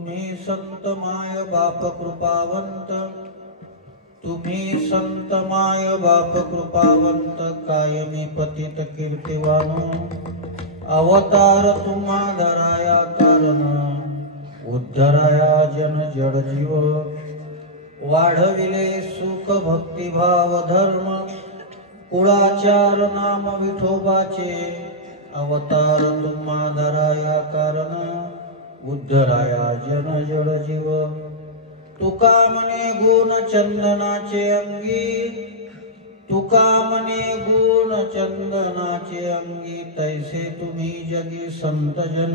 तुम्ही संत माय बाप कृपावंत, तुम्ही संत माय बाप कृपावंत, कायमी पतित कीर्तिवान, अवतार तुम्हा धराया कारण, उद्धराया जन जड जीव, वाढविले सुख भक्तिभाव धर्म, कुळाचार नाम विठोबाचे, अवतार तुम्हा धराया कारण, उद्धराया जन जड जीव, तुका म्हणे गुण चंदनाचे अंगी, तुका म्हणे गुण चंदनाचे अंगी, तैसे तुम्ही जगी संत जन,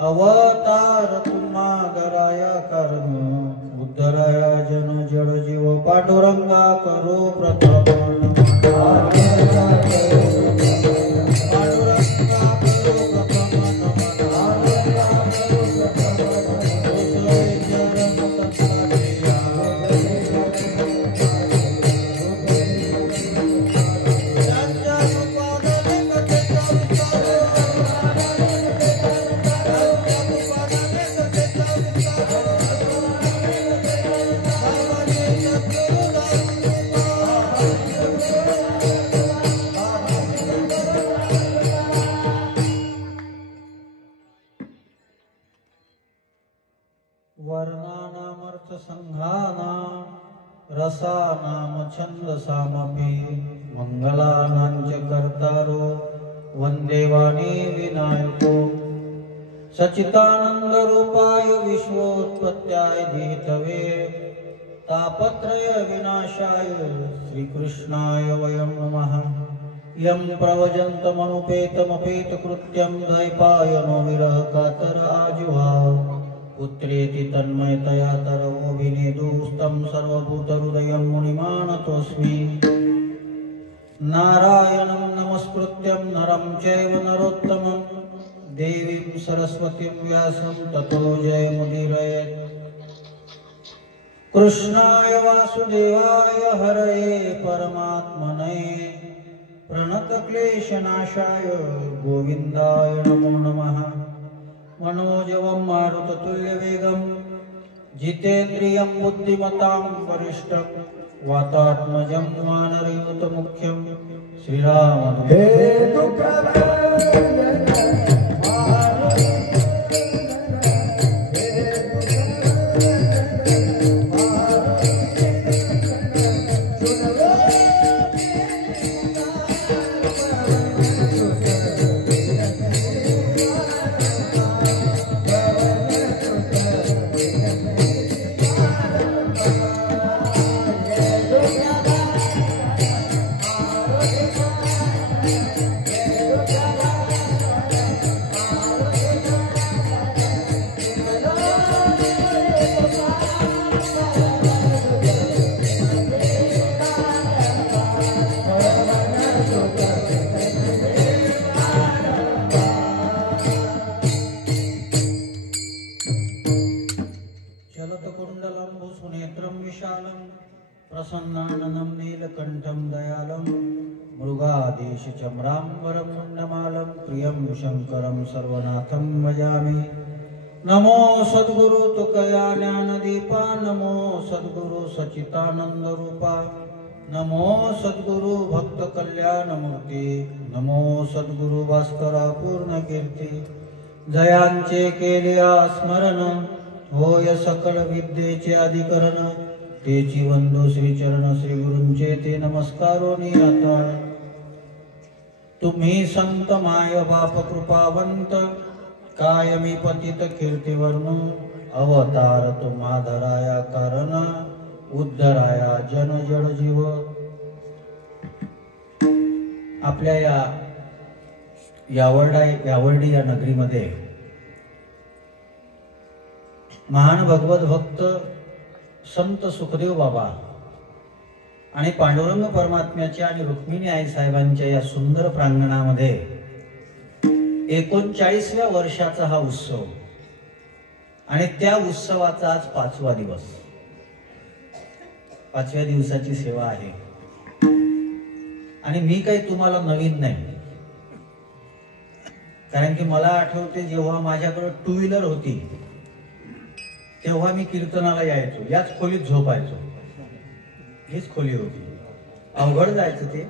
अवतार तुम्हा धराया कारण, उद्धराया जन जड जीव, पांडुरंगा करो प्रथम वर्णानामर्थ संघाना, रसानाम छंद सामपि, मंगलानांच कर्तारो, वंदे वाणी विनायको, सच्चिदानंद रूपाय विश्वोत्पत्त्याय धीतवे, तापत्रय विनाशाय श्रीकृष्णाय वयं नमः। यं प्रवजन्तमनुपेतमपेत कृत्यं दैपायनो विरह कातर आजुहाव, पुत्रेति तन्मयतया तरवोभिनेदुस्तं सर्वभूतहृदयं मुनिमानतोऽस्मि। नारायणं नमस्कृत्यं नरं चैव नरोत्तमं, देवीं सरस्वतीं व्यासं ततो जयमुदीरयेत्। कृष्णाय वासुदेवाय हरये परमात्मने, प्रणतक्लेशनाशाय गोविन्दाय नमो नमः। मनोजवं मारुततुल्यवेगं, जितेन्द्रियं बुद्धिमतां वरिष्ठं, वातात्मजं वानरयूथमुख्यं, श्रीरामदूतं प्रसन्नाननं नीलकण्ठं दयालं, मृगाधीशचम्राम्बरं मुण्डमालं, प्रियं शङ्करं सर्वनाथं भजामि। नमो सद्गुरु तुकया ज्ञानदीपा, नमो सद्गुरु सच्चिदानन्दरूपा, नमो सद्गुरु भक्तकल्याणमूर्ती, नमो सद्गुरु भास्करा पूर्णकीर्ती। जयांचे केले स्मरण, होय सकल विद्येचे अधिकरण, तेची वंदो श्रीचरण श्री गुरूंचे ते नमस्कारो नियता। तुम्ही संत माय बाप कृपावंत, कायमी पतित कीर्तिवर्ण, अवतार तुम्हा धराया कारण, उद्धराया जन जड जीव। आपल्या यावर्डी या नगरीमध्ये महान भगवत भक्त संत सुखदेव बाबा आणि पांडुरंग परमात्म्याच्या आणि रुक्मिणी आई साहेबांच्या या सुंदर प्रांगणामध्ये 39व्या वर्षाचा हा उत्सव आणि त्या उत्सवाचा आज 5वा दिवस, 5व्या दिवसाची सेवा आहे। आणि मी काही तुम्हाला नवीन नाही, कारण की मला आठवते जेव्हा माझ्याकडे टू व्हीलर होती तेव्हा मी कीर्तनाला यायचो, याच खोलीत झोपायचो. हीच खोली होती. अवघड जायचं ते,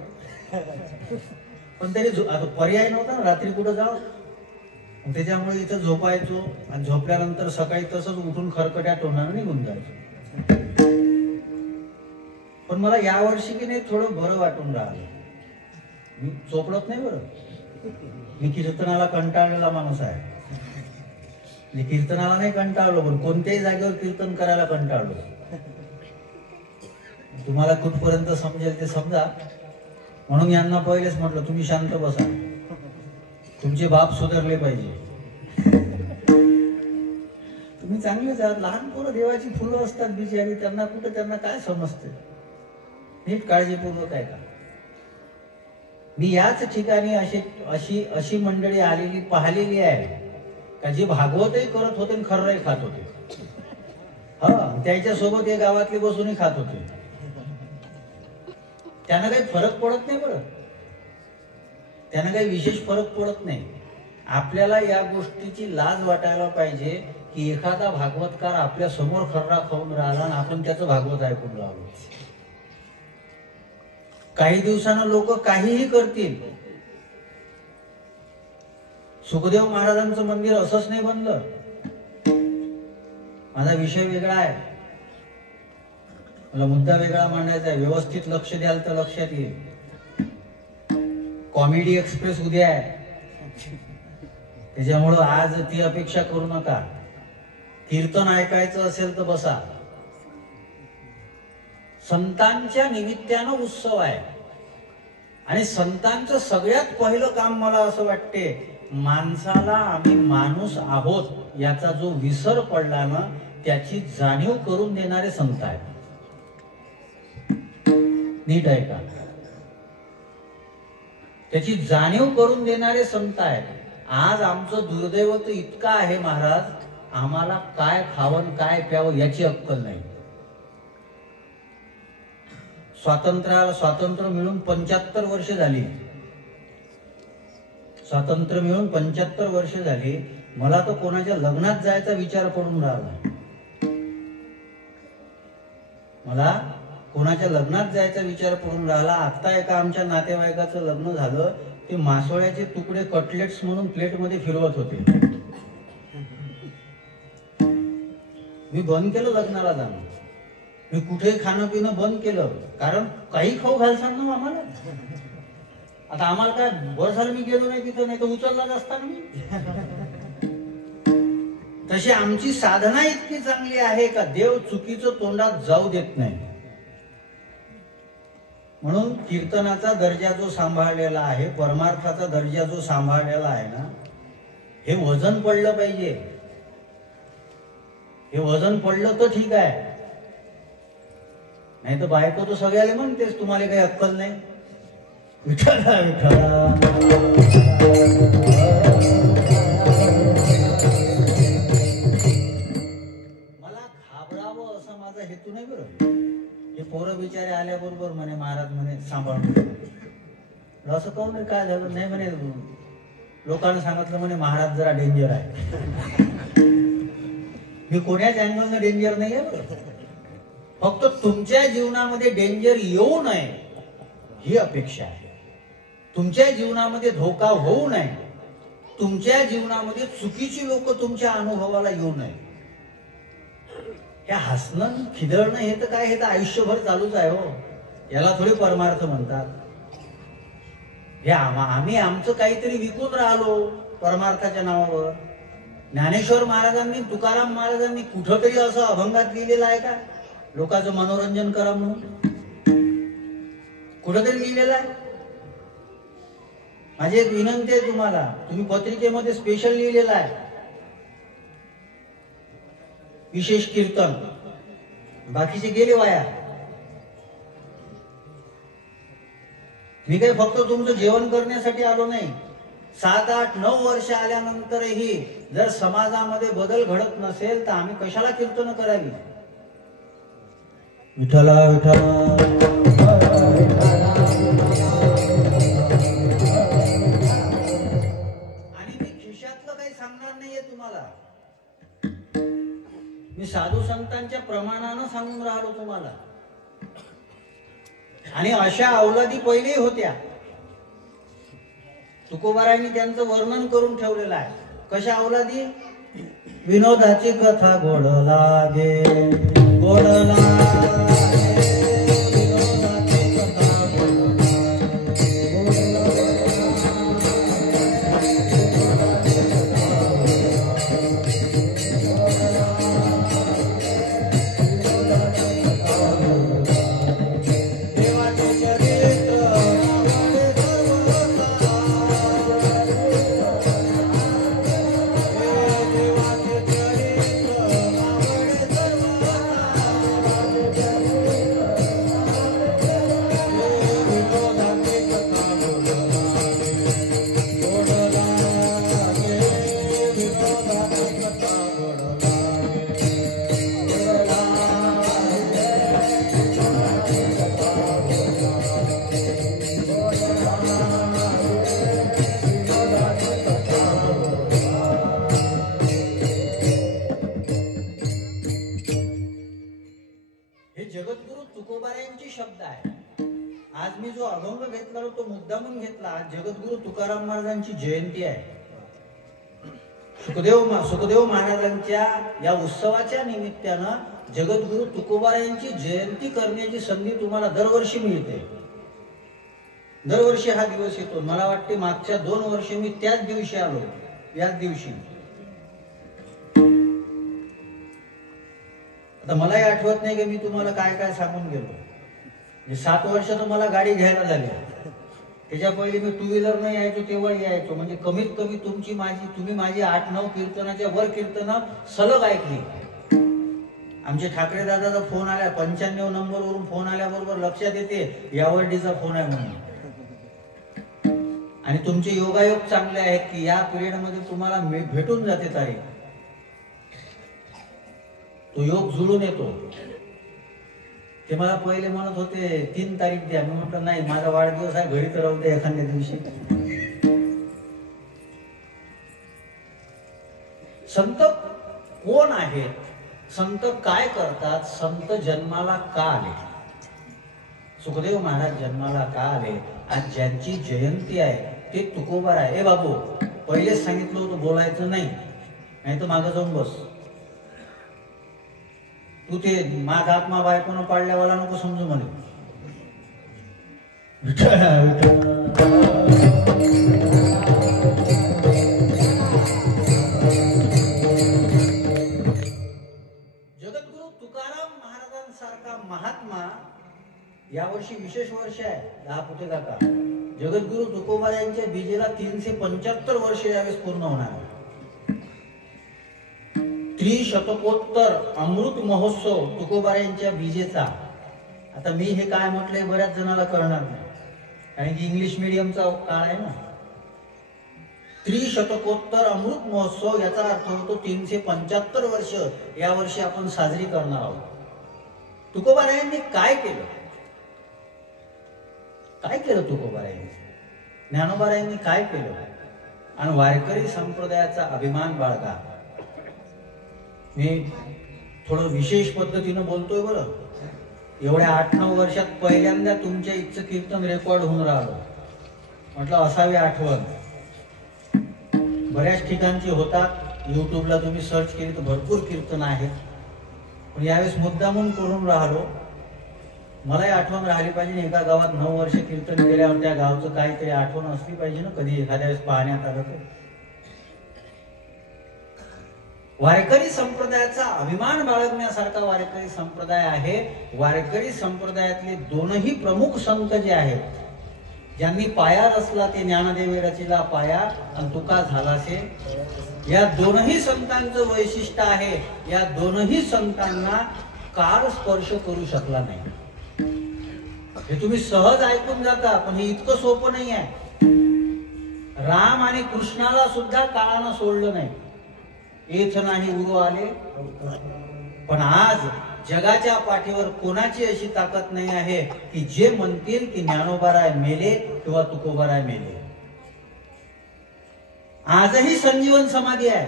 पण तरी आता पर्याय नव्हता ना, रात्री कुठं जाव. त्याच्यामुळे इथं झोपायचो आणि झोपल्यानंतर सकाळी तसंच उठून खरकट्या तोंडाने निघून जायचो. पण मला यावर्षी की नाही थोडं बरं वाटून राहिलं. मी चोपडत नाही बरं. मी कीर्तनाला कंटाळलेला माणूस आहे. मी कीर्तनाला नाही कंटाळलो, पण कोणत्याही जागेवर कीर्तन करायला कंटाळलो. तुम्हाला कुठपर्यंत समजेल ते समजा. म्हणून यांना पहिलेच म्हटलं, तुम्ही शांत बसा, तुमचे बाप सुधारले पाहिजे. तुम्ही चांगलेच आहात. लहान पोरं देवाची फुलं असतात बिचारी, त्यांना कुठं, त्यांना काय समजते. नीट काळजीपूर्वक आहे का. मी याच ठिकाणी अशी मंडळी आलेली पाहिलेली आहे का जी भागवतही करत होते आणि खर्रही खात होते. हा, त्याच्या सोबत एक गावातले बसूनही खात होते. त्यांना काही फरक पडत नाही बरं, त्यांना काही विशेष फरक पडत नाही. आपल्याला या गोष्टीची लाज वाटायला पाहिजे की एखादा भागवतकार आपल्या समोर खर्रा खाऊन राहिला आणि आपण त्याचं भागवत ऐकून राहिलो. काही दिवसानं लोक काहीही करतील. सुखदेव महाराजांचं मंदिर असंच नाही बनलं. माझा विषय वेगळा आहे, मला मुद्दा वेगळा मांडायचा आहे. व्यवस्थित लक्ष द्याल तर लक्षात येईल. कॉमेडी एक्सप्रेस उद्या आहे, त्याच्यामुळं आज ती अपेक्षा करू नका. कीर्तन ऐकायचं असेल तर बसा. संतांच्या निमित्तानं उत्सव आहे आणि संतांचं सगळ्यात पहिलं काम मला असं वाटते, माणसाला आम्ही माणूस आहोत याचा जो विसर पडला ना, त्याची जाणीव करून देणारे संत आहेत. नीट आहे का. त्याची जाणीव करून देणारे संत आहेत. आज आमचं दुर्दैव तर इतकं आहे महाराज, आम्हाला काय खावं काय प्यावं याची अक्कल नाही. स्वातंत्र्य मिळून 75 वर्ष झाली. स्वातंत्र्य मिळून 75 वर्ष झाली. मला तर कोणाच्या लग्नात जायचा विचार पडून राहिला. मला कोणाच्या लग्नात जायचा विचार पडून राहिला. आता एका आमच्या नातेवाईकाचं लग्न झालं. ते मासोळ्याचे तुकडे कटलेट्स म्हणून प्लेटमध्ये फिरवत होते. मी बंद केलं लग्नाला जाणं. मी कुठेही खाणं पिणं बंद केलं, कारण काही खाऊ घालसान ना आम्हाला. आता आम्हाला काय बरं झालं मी गेलो नाही तिथं, नाही तर उचललाच असता ना मी. तशी आमची साधना इतकी चांगली आहे का देव चुकीचं तोंडात जाऊ देत नाही. म्हणून कीर्तनाचा दर्जा जो सांभाळलेला आहे, परमार्थाचा दर्जा जो सांभाळलेला आहे ना, हे वजन पडलं पाहिजे. हे वजन पडलं तर ठीक आहे, नाही तर बायको तो सगळ्याला म्हणतेस तुम्हाला काही अक्कल नाही. विठ्ठला विठ्ठला. मला घाबरावं असं माझा हेतू नाही बरं. हे पोरं बिचारे आल्याबरोबर म्हणे महाराज म्हणे सांभाळून. असं कहून रे काय झालं नाही म्हणे, लोकांना सांगितलं म्हणे महाराज जरा डेंजर आहे. मी कोण्याच अँगलनं डेंजर नाही आहे बरं. फक्त तुमच्या जीवनामध्ये डेंजर येऊ नये ही अपेक्षा आहे. तुमच्या जीवनामध्ये धोका होऊ नये, तुमच्या जीवनामध्ये चुकीची लोक तुमच्या अनुभवाला येऊ नये. हे हसणं खिदळणं हे तर काय, हे तर आयुष्यभर चालूच आहे हो. याला थोडी परमार्थ म्हणतात. हे आम्ही आमचं काहीतरी विकून राहिलो परमार्थाच्या नावावर. ज्ञानेश्वर महाराजांनी, तुकाराम महाराजांनी कुठंतरी असं अभंगात लिहिलेलं आहे का लोकांचं मनोरंजन करा म्हणून? कुठंतरी लिहिलेलं आहे? माझी एक विनंती आहे तुम्हाला, तुम्ही पत्रिकेमध्ये स्पेशल लिहिलेलं आहे विशेष कीर्तन, बाकीचे गेले वाया. मी काही फक्त तुमचं जेवण करण्यासाठी आलो नाही. 7, 8, 9 वर्ष आल्यानंतरही जर समाजामध्ये बदल घडत नसेल तर आम्ही कशाला कीर्तन करावी? विठ्ठला विठ्ठला. आणि मी खिशातलं काही सांगणार नाहीये तुम्हाला. मी साधू संतांच्या प्रमाणानं सांगून राहिलो तुम्हाला. आणि अशा अवलादी पहिलेही होत्या. तुकोबारायांनी त्यांचं वर्णन करून ठेवलेलं आहे. कशा अवलादी? विनोदाची कथा गोड लागे, गोड लागे. जगद्गुरु तुकाराम महाराजांची जयंती आहे. सुखदेव महाराजांच्या या उत्सवाच्या निमित्तानं जगद्गुरु तुकोबारायांची जयंती करण्याची संधी तुम्हाला दरवर्षी मिळते. दरवर्षी हा दिवस येतो. मला वाटते मागच्या 2 वर्षे मी त्याच दिवशी आलो. याच दिवशी आता मलाही आठवत नाही की मी तुम्हाला काय काय सांगून गेलो. 7 वर्ष तर मला गाडी घ्यायला झाली. त्याच्या पहिले मी 2 व्हीलरनं यायचो, तेव्हा यायचो. म्हणजे कमीत कमी तुम्ही माझी 8-9 कीर्तनाच्या वर कीर्तन सलग ऐकली. आमचे ठाकरे दादाचा फोन आला, 95 नंबरवरून फोन आल्याबरोबर लक्षात येते यावर्डीचा फोन आहे म्हणून. आणि तुमचे योगायोग चांगले आहेत की या पिरियड मध्ये तुम्हाला भेटून जाते तारीख. तो योग जुळून येतो. ते मला पहिले म्हणत होते 3 तारीख द्या. मी म्हटलं नाही, माझा वाढदिवस आहे, घरी तर राहू द्या एखाद्या दिवशी. संत कोण आहेत? संत काय करतात? संत जन्माला का आले? सुखदेव महाराज जन्माला का आले? आज ज्यांची जयंती आहे ते तुकोबार आहे. ए बाबू, पहिलेच सांगितलं होतं बोलायचं नाही तर मागं जाऊन बस. तू ते माझा आत्मा बायकोनं पाळल्यावाला नको समजू म्हणे. जगद्गुरु तुकाराम महाराजांसारखा महात्मा यावर्षी विशेष वर्ष आहे. 10 पुटे काका जगद्गुरु तुकोबारायांच्या बीजेला 375 वर्ष यावेळेस पूर्ण होणार. त्रिशतकोत्तर अमृत महोत्सव तुकोबारायांच्या बीजेचा. आता मी हे काय म्हटलंय बऱ्याच जणाला कळणार नाही, कारण की इंग्लिश मीडियमचा काळ आहे ना. त्रिशतकोत्तर अमृत महोत्सव याचा अर्थ होतो 375 वर्ष या वर्षी आपण साजरी करणार आहोत. तुकोबारायांनी काय केलं? काय केलं तुकोबारायांनी? ज्ञानोबारायांनी काय केलं? आणि वारकरी संप्रदायाचा अभिमान बाळगा. मी थोडं विशेष पद्धतीनं बोलतोय बरं. एवढ्या 8-9 वर्षात पहिल्यांदा तुमच्या इथचं कीर्तन रेकॉर्ड होऊन राहिलं. म्हटलं असावी आठवण. बऱ्याच ठिकाणची होतात, युट्यूबला तुम्ही सर्च केली तर भरपूर कीर्तन आहेत. पण यावेळेस मुद्दामून करून राहिलो. मलाही आठवण राहिली पाहिजे. एका गावात 9 वर्ष कीर्तन केल्यावर त्या गावचं काहीतरी आठवण असली पाहिजे ना, कधी एखाद्या वेळेस पाहण्यात आलं तर. वारकरी संप्रदायाचा अभिमान बाळगण्यासारखा वारकरी संप्रदाय आहे. वारकरी संप्रदायातले 2ही प्रमुख संत जे आहेत, ज्यांनी पाया रचला ते ज्ञानदेवे रचिला पाया आणि तुका झालासे. या 2ही संतांचं वैशिष्ट्य आहे, या 2ही संतांना काळ स्पर्श करू शकला नाही. हे तुम्ही सहज ऐकून जाता, पण हे इतकं सोपं नाही आहे. राम आणि कृष्णाला सुद्धा काळानं सोडलं नाही. येथ नाही उरो आले. पण आज जगाच्या पाठीवर कोणाची अशी ताकद नाही आहे की जे म्हणतील की ज्ञानोबाराय मेले किंवा तुकोबाराय मेले. आजही संजीवन समाधी आहे.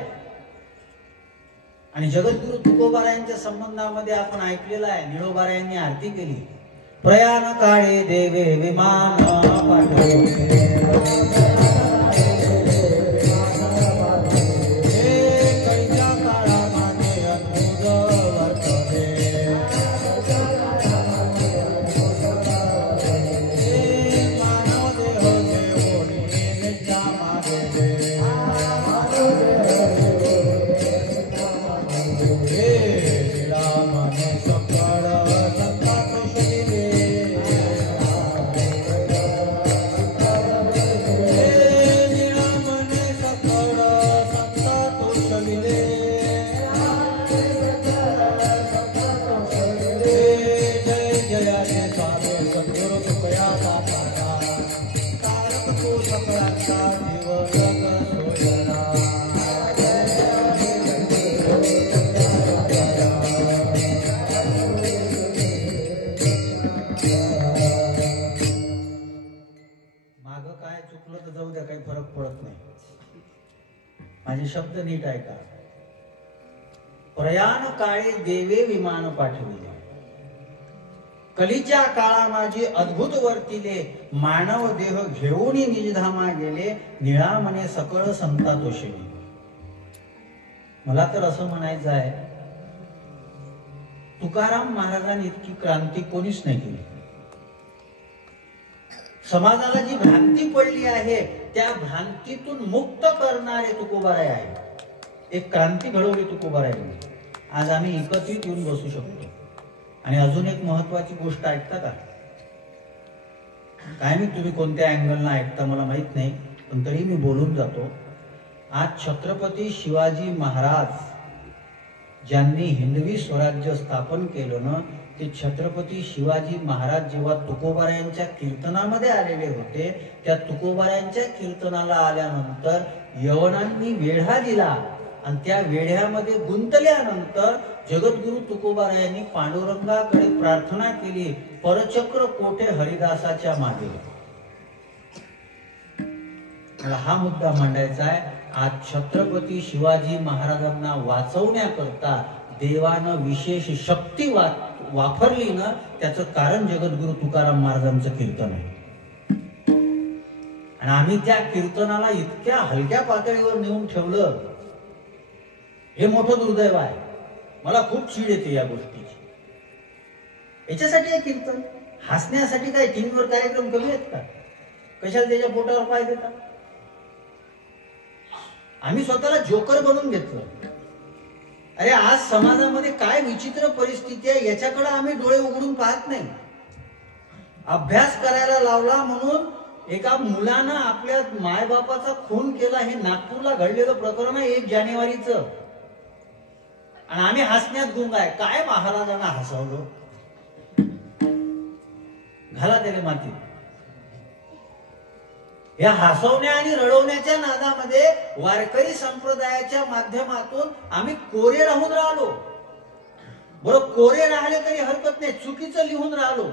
आणि जगद्गुरु तुकोबारायांच्या संबंधामध्ये आपण ऐकलेलं आहे, निळोबारायांनी आरती केली. प्रयाण काळे देवे विमान पाठवले, माझे शब्द नीट ऐका. प्रयाण काळे देवे विमान पाठविले, कलीच्या काळा माझे अद्भुत वर्तिले, मानव देह घेऊन निजधामा गेले, निळा म्हणे सकळ संतातोषिणी. मला तर असं म्हणायचं आहे, तुकाराम महाराजांनी इतकी क्रांती कोणीच नाही केली. समाजाला जी भ्रांती पडली आहे त्या भ्रांतीतून मुक्त करणारे तुकोबाराय आहे. एक क्रांती घडवली तुकोबारायांनी. आज आम्ही एकत्रित येऊन बसू शकतो. आणि अजून एक महत्वाची गोष्ट ऐकता का? काय मी तुम्ही कोणत्या अँगलला ऐकता मला माहित नाही, पण तरी मी बोलून जातो. आज छत्रपती शिवाजी महाराज ज्यांनी हिंदवी स्वराज्य स्थापन केलं ना, ते छत्रपती शिवाजी महाराज जेव्हा तुकोबारायांच्या कीर्तनामध्ये आलेले होते, त्या तुकोबारायांच्या कीर्तनाला आल्यानंतर यवनांनी वेढा दिला आणि त्या वेढ्यामध्ये गुंतल्यानंतर जगद्गुरु तुकोबारायांनी पांडुरंगाकडे प्रार्थना केली, परचक्र कोठे हरिदासाच्या मागे. मला हा मुद्दा मांडायचा आहे. आज छत्रपती शिवाजी महाराजांना वाचवण्याकरता देवानं विशेष शक्ती वापरली ना, त्याचं कारण जगद्गुरु तुकाराम महाराजांचं कीर्तन आहे. आणि आम्ही त्या कीर्तनाला इतक्या हलक्या पातळीवर नेऊन ठेवलं, हे मोठं दुर्दैव आहे. मला खूप चीड येते या गोष्टीची. याच्यासाठी हे कीर्तन हसण्यासाठी काय टीव्हीवर कार्यक्रम कमी आहेत का? कशाला त्याच्या पोटावर पाय देतात? आम्ही स्वतःला जोकर बनवून घेतलं. अरे आज समाजामध्ये काय विचित्र परिस्थिती आहे याच्याकडे आम्ही डोळे उघडून पाहत नाही. अभ्यास करायला लावला म्हणून एका मुलानं आपल्या मायबापाचा खून केला. हे नागपूरला घडलेलं प्रकरण आहे 1 जानेवारीचं. आणि आम्ही हसण्यात गुंग आहे. काय महाराजांना हसवलं? घाला त्याला माती. या हसवण्या आणि रडवण्याच्या नादामध्ये वारकरी संप्रदायाच्या माध्यमातून आम्ही कोरे राहून राहिलो. बरं, कोरे राहिले तरी हरकत नाही, चुकीचं लिहून राहिलो.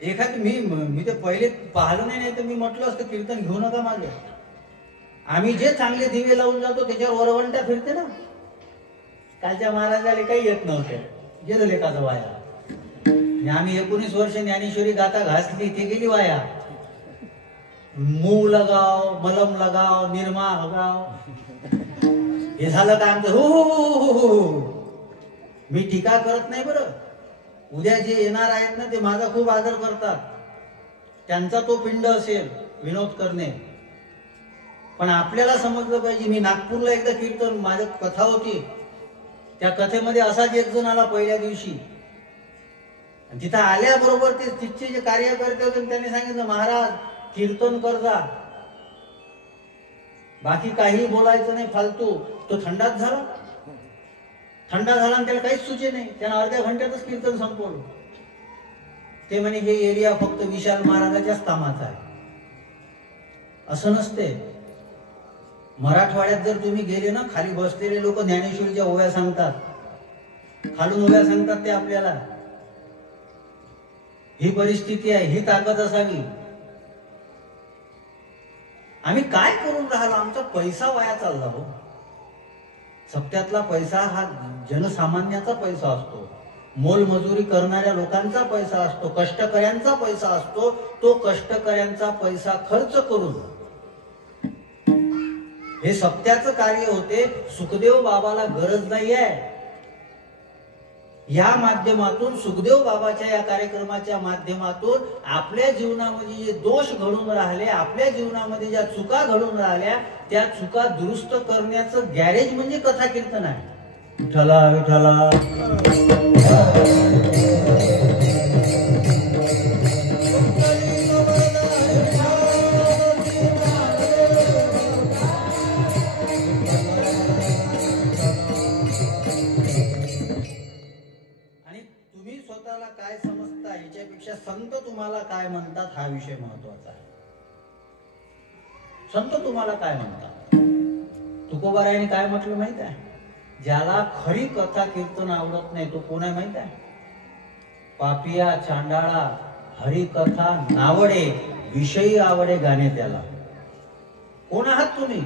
एखादी मी ते पहिले पाहिलं नाही, तर मी म्हटलं असतं कीर्तन घेऊ नका माझे. आम्ही जे चांगले दिवे लावून जातो त्याच्यावर वरवंटा फिरते ना. कालच्या महाराजाला काही येत नव्हतं, गेलो लेखाचं वाया. आम्ही 19 वर्ष ज्ञानेश्वरी गाता घासली, ती गेली वाया. मूग लगाव, मलम लगाव, निरमा लगाव, हे झालं का आमचं? हो. मी टीका करत नाही बरं. उद्या जे येणार आहेत ना, ते माझा खूप आदर करतात. त्यांचा तो पिंड असेल विनोद करणे. पण आपल्याला समजलं पाहिजे. मी नागपूरला एकदा कीर्तन, माझी कथा होती, त्या कथेमध्ये असाच एक जण आला पहिल्या दिवशी. तिथं आल्याबरोबर ते तिथचे जे कार्यकर्ते होते त्यांनी सांगितलं, महाराज कीर्तन कर जा, बाकी काही बोलायचं नाही फालतू. तो थंडाच झाला. थंडा झाला आणि त्याला काहीच सुचे नाही. त्यानं अर्ध्या घंट्यातच कीर्तन संपवलं. ते म्हणे हे एरिया फक्त विशाल महाराजाच्याच कामाचा आहे. असं नसते. मराठवाड्यात जर तुम्ही गेले ना, खाली बसलेले लोक ज्ञानेश्वरीच्या ओव्या सांगतात, खालून ओव्या सांगतात ते आपल्याला. ही परिस्थिती आहे, ही ताकद असावी. आम्ही काय करून राहिलो? आमचा पैसा वाया चालला हो. सप्त्यातला पैसा हा जनसामान्याचा पैसा असतो, मोलमजुरी करणाऱ्या लोकांचा पैसा असतो, कष्टकऱ्यांचा पैसा असतो. तो कष्टकऱ्यांचा पैसा खर्च करून हे सप्त्याचं कार्य होते. सुखदेव बाबाला गरज नाही आहे. या माध्यमातून सुखदेव बाबाच्या या कार्यक्रमाच्या माध्यमातून आपल्या जीवनामध्ये जे दोष घडून राहिले, आपल्या जीवनामध्ये ज्या चुका घडून राहिल्या, त्या चुका दुरुस्त करण्याचं गॅरेज म्हणजे कथा कीर्तन आहे. विठ्ठला विठ्ठला. काय समजता याच्यापेक्षा संत तुम्हाला काय म्हणतात हा विषय महत्वाचा आहे. संत तुम्हाला काय म्हणतात. तुकोबारायांनी काय म्हटलं माहित आहे? ज्याला खरी कथा कीर्तन आवडत नाही तो कोण आहे माहित आहे? पापिया चांडाळा हरिकथा नावडे विषयी आवडे गाणे त्याला. कोण आहात तुम्ही?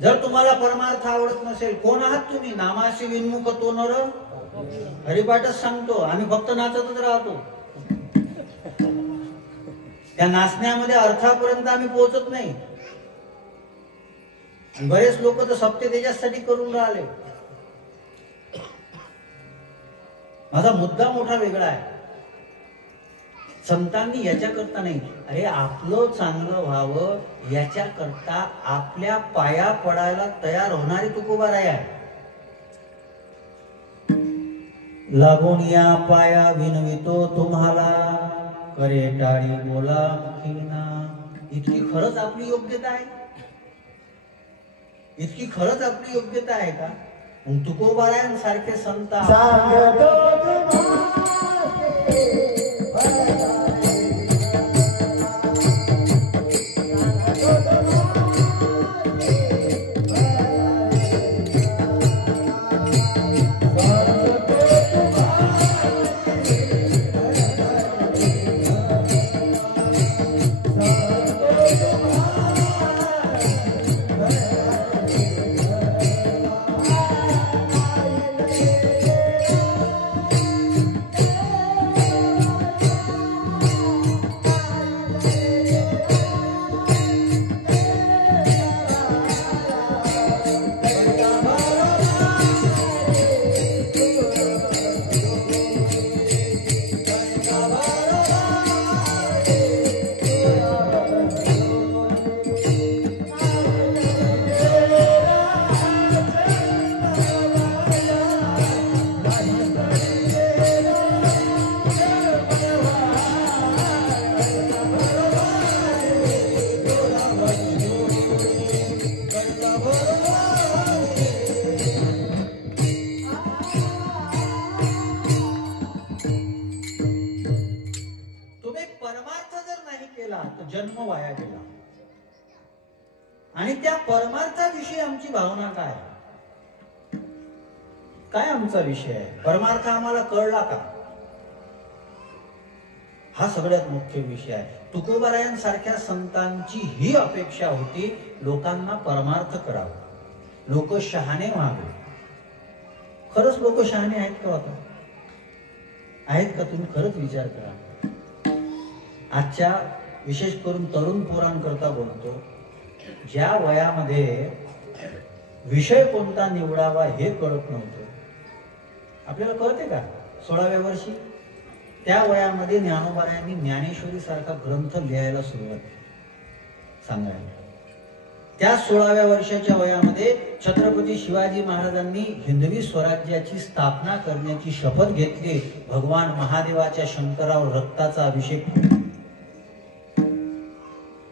जर तुम्हाला परमार्थ आवडत नसेल, कोण आहात तुम्ही? नामाशी विन्मुख तो नर हरिपाठच सांगतो, आम्ही फक्त नाचतच राहतो. त्या नाचण्यामध्ये अर्थापर्यंत आम्ही पोहोचत नाही. बरेच लोक तर सप्ते त्याच्यासाठी करून राहिले. माझा मुद्दा मोठा वेगळा आहे. संतांनी याच्याकरता नाही, अरे आपलं चांगलं व्हावं याच्याकरता आपल्या पाया पडायला तयार होणारी तुकोबाराय आहे. लागून या पाया विनवितो तुम्हाला, करे टाळी बोला मुखीना. इतकी खरंच आपली योग्यता आहे? इतकी खरंच आपली योग्यता आहे का? तुकोबारायांसारखे संत जन्म वाया गेला. आणि त्या परमार्थाविषयी आमची भावना काय? काय आमचा विषय आहे? परमार्थ आम्हाला कळला का? हा सगळ्यात मुख्य विषय आहे. तुकोबारायांसारख्या संतांची ही अपेक्षा होती, लोकांना परमार्थ करावा, लोक शहाणे व्हावे. खरंच लोक शहाणे आहेत का? आता आहेत का? तुम्ही खरंच विचार करा. आजच्या विशेष करून तरुण पोरांकरता बोलतो, ज्या वयामध्ये विषय कोणता निवडावा हे कळत नव्हतं, आपल्याला कळते का? 16व्या वर्षी त्या वयामध्ये ज्ञानोबारायांनी ज्ञानेश्वरी सारखा ग्रंथ लिहायला सुरुवात सांगायला. त्या 16व्या वर्षाच्या वयामध्ये छत्रपती शिवाजी महाराजांनी हिंदवी स्वराज्याची स्थापना करण्याची शपथ घेतली. भगवान महादेवाच्या शंकरावर रक्ताचा अभिषेक.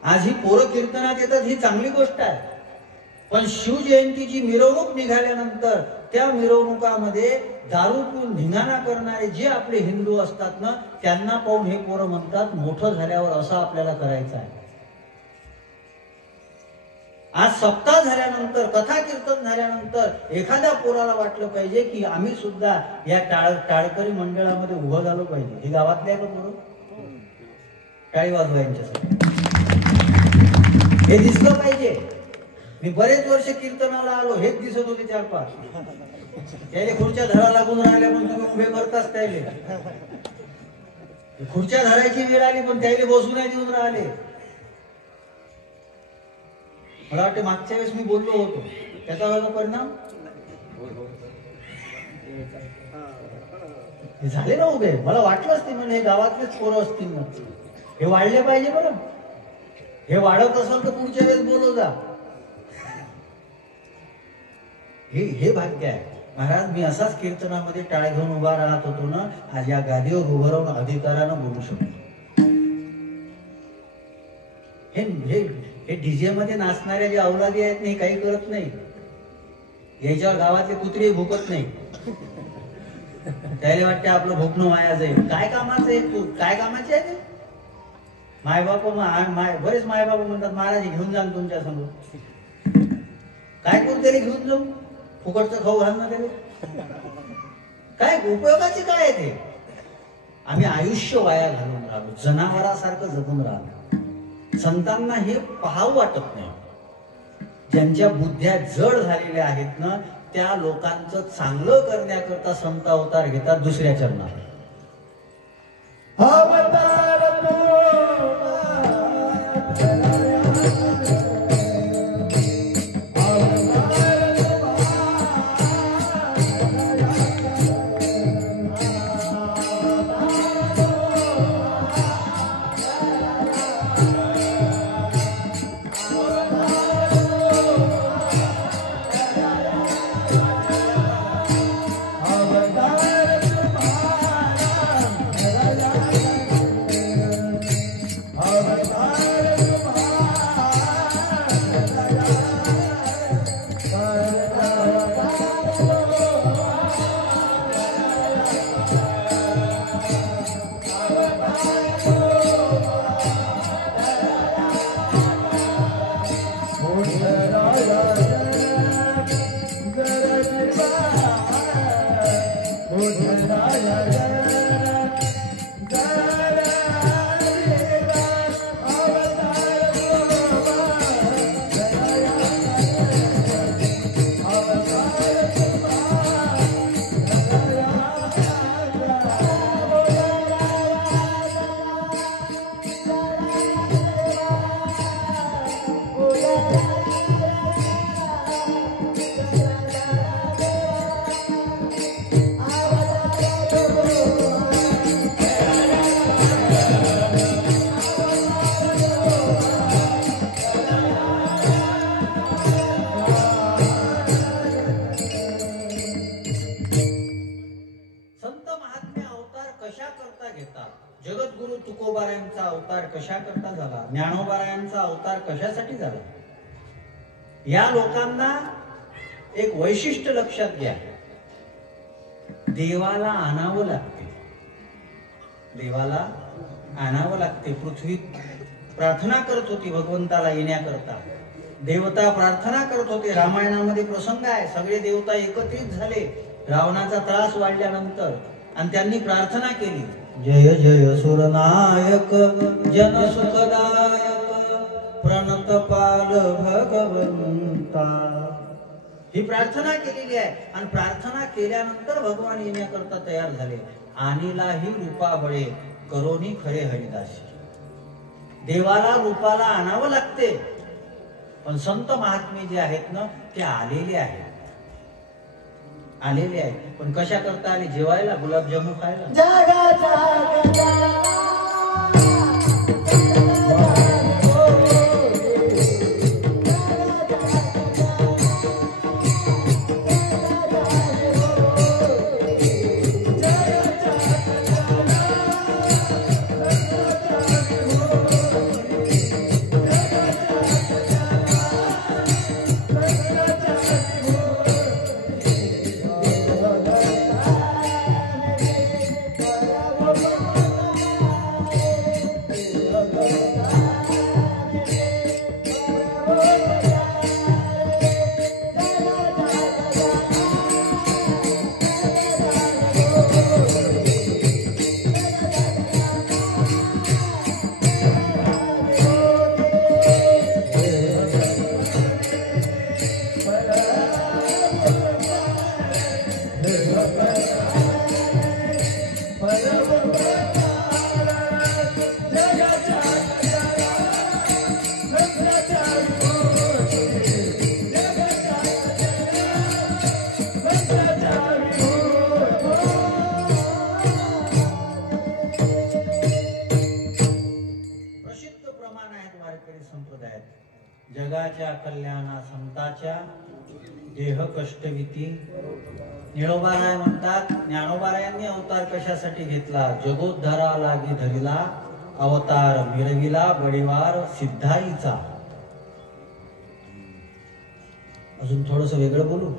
आज ही पोरं कीर्तनात येतात, ही चांगली गोष्ट आहे. पण शिवजयंतीची मिरवणूक निघाल्यानंतर त्या मिरवणुकामध्ये दारू पिऊन धिंगाणा करणारे जे आपले हिंदू असतात ना, त्यांना पाहून हे पोरं म्हणतात, मोठं झाल्यावर असं आपल्याला करायचं आहे. आज सप्ताह झाल्यानंतर, कथा कीर्तन झाल्यानंतर एखाद्या पोराला वाटलं पाहिजे की आम्ही सुद्धा या टाळकरी मंडळामध्ये उभं झालो पाहिजे. ही गावातले आहे का पोरं? टाळी वाजवा यांच्यासाठी. हे दिसलं पाहिजे. मी बरेच वर्ष कीर्तनाला आलो, हेच दिसत होते 4-5. त्याले खुर्च्या धरा लागून राहिल्या, पण तुम्ही उभे करताच त्याले. खुर्च्या धरायची वेळ आली, पण त्याले बसू नाही देऊन राहिले. मला वाटते मागच्या वेळेस मी बोललो होतो, त्याचा व्हायचा परिणाम झाले ना उभे. मला वाटलंच ते म्हणजे हे गावातलेच पोरं असतील ना, हे वाढले पाहिजे बरं. हे वाढत असेल तर पुढच्या वेळेस बोलव जा. हे भाग्य आहे महाराज. मी असाच कीर्तनामध्ये टाळ घेऊन उभा राहत होतो ना, आज या गादीवर उभं राहून अधिकारानं बोलू शकतो. हे डीजे मध्ये नाचणाऱ्या जे अवलादी आहेत ना, हे काही करत नाही. याच्यावर गावातले कुत्रे भुकत नाही. त्याला वाटते आपलं भुकणं वाया जाईल. काय कामाचं आहे तू, काय कामाचे आहे ते? मायबाप बरेच मायबाप म्हणतात महाराज घेऊन जा तुमच्या समोर. काय करू त्याला घेऊन जाऊ? फुकटचं खाऊ घालणं त्याला काय उपयोगाचे काय आहे ते? आम्ही आयुष्य वाया घालून राहिलो, जनावरासारखं जगून राहिलो. संतांना हे पाहावं वाटत नाही. ज्यांच्या बुद्ध्या जड झालेल्या आहेत ना, त्या लोकांचं चांगलं करण्याकरता संत अवतार घेतात दुसऱ्या चरणात. जगद्गुरु तुकोबारायांचा अवतार कशा करता झाला, ज्ञानोबारायांचा अवतार कशासाठी झाला, या लोकांना एक वैशिष्ट्य लक्षात घ्या. देवाला आणावं लागते, देवाला आणावं लागते. पृथ्वी प्रार्थना करत होती भगवंताला येण्याकरता, देवता प्रार्थना करत होते. रामायणामध्ये प्रसंग आहे, सगळे देवता एकत्रित झाले रावणाचा त्रास वाढल्यानंतर आणि त्यांनी प्रार्थना केली, जय जय सुरनायक जन सुखदायक प्रणतपाल भगवंता. ही प्रार्थना केलेली आहे आणि प्रार्थना केल्यानंतर भगवान येण्याकरता तयार झाले. आणिलाही रूपा बळे करोनी खरे हरिदासी. देवाला रूपाला आणावं लागते, पण संत महात्मे जे आहेत ना ते आलेले आहेत, आलेले आहेत. पण कशा करता आले? जेवायला, गुलाबजामुन खायला. जागा जागा जागा जगाच्या कल्याणा संताच्या देह कष्टविती. निळोबाराय म्हणतात, ज्ञानोबारायांनी अवतार कशासाठी घेतला? जगोद्धारा लागी धरिला अवतार मिरविला बळीवार सिद्धाईचा. अजून थोडस वेगळं बोलू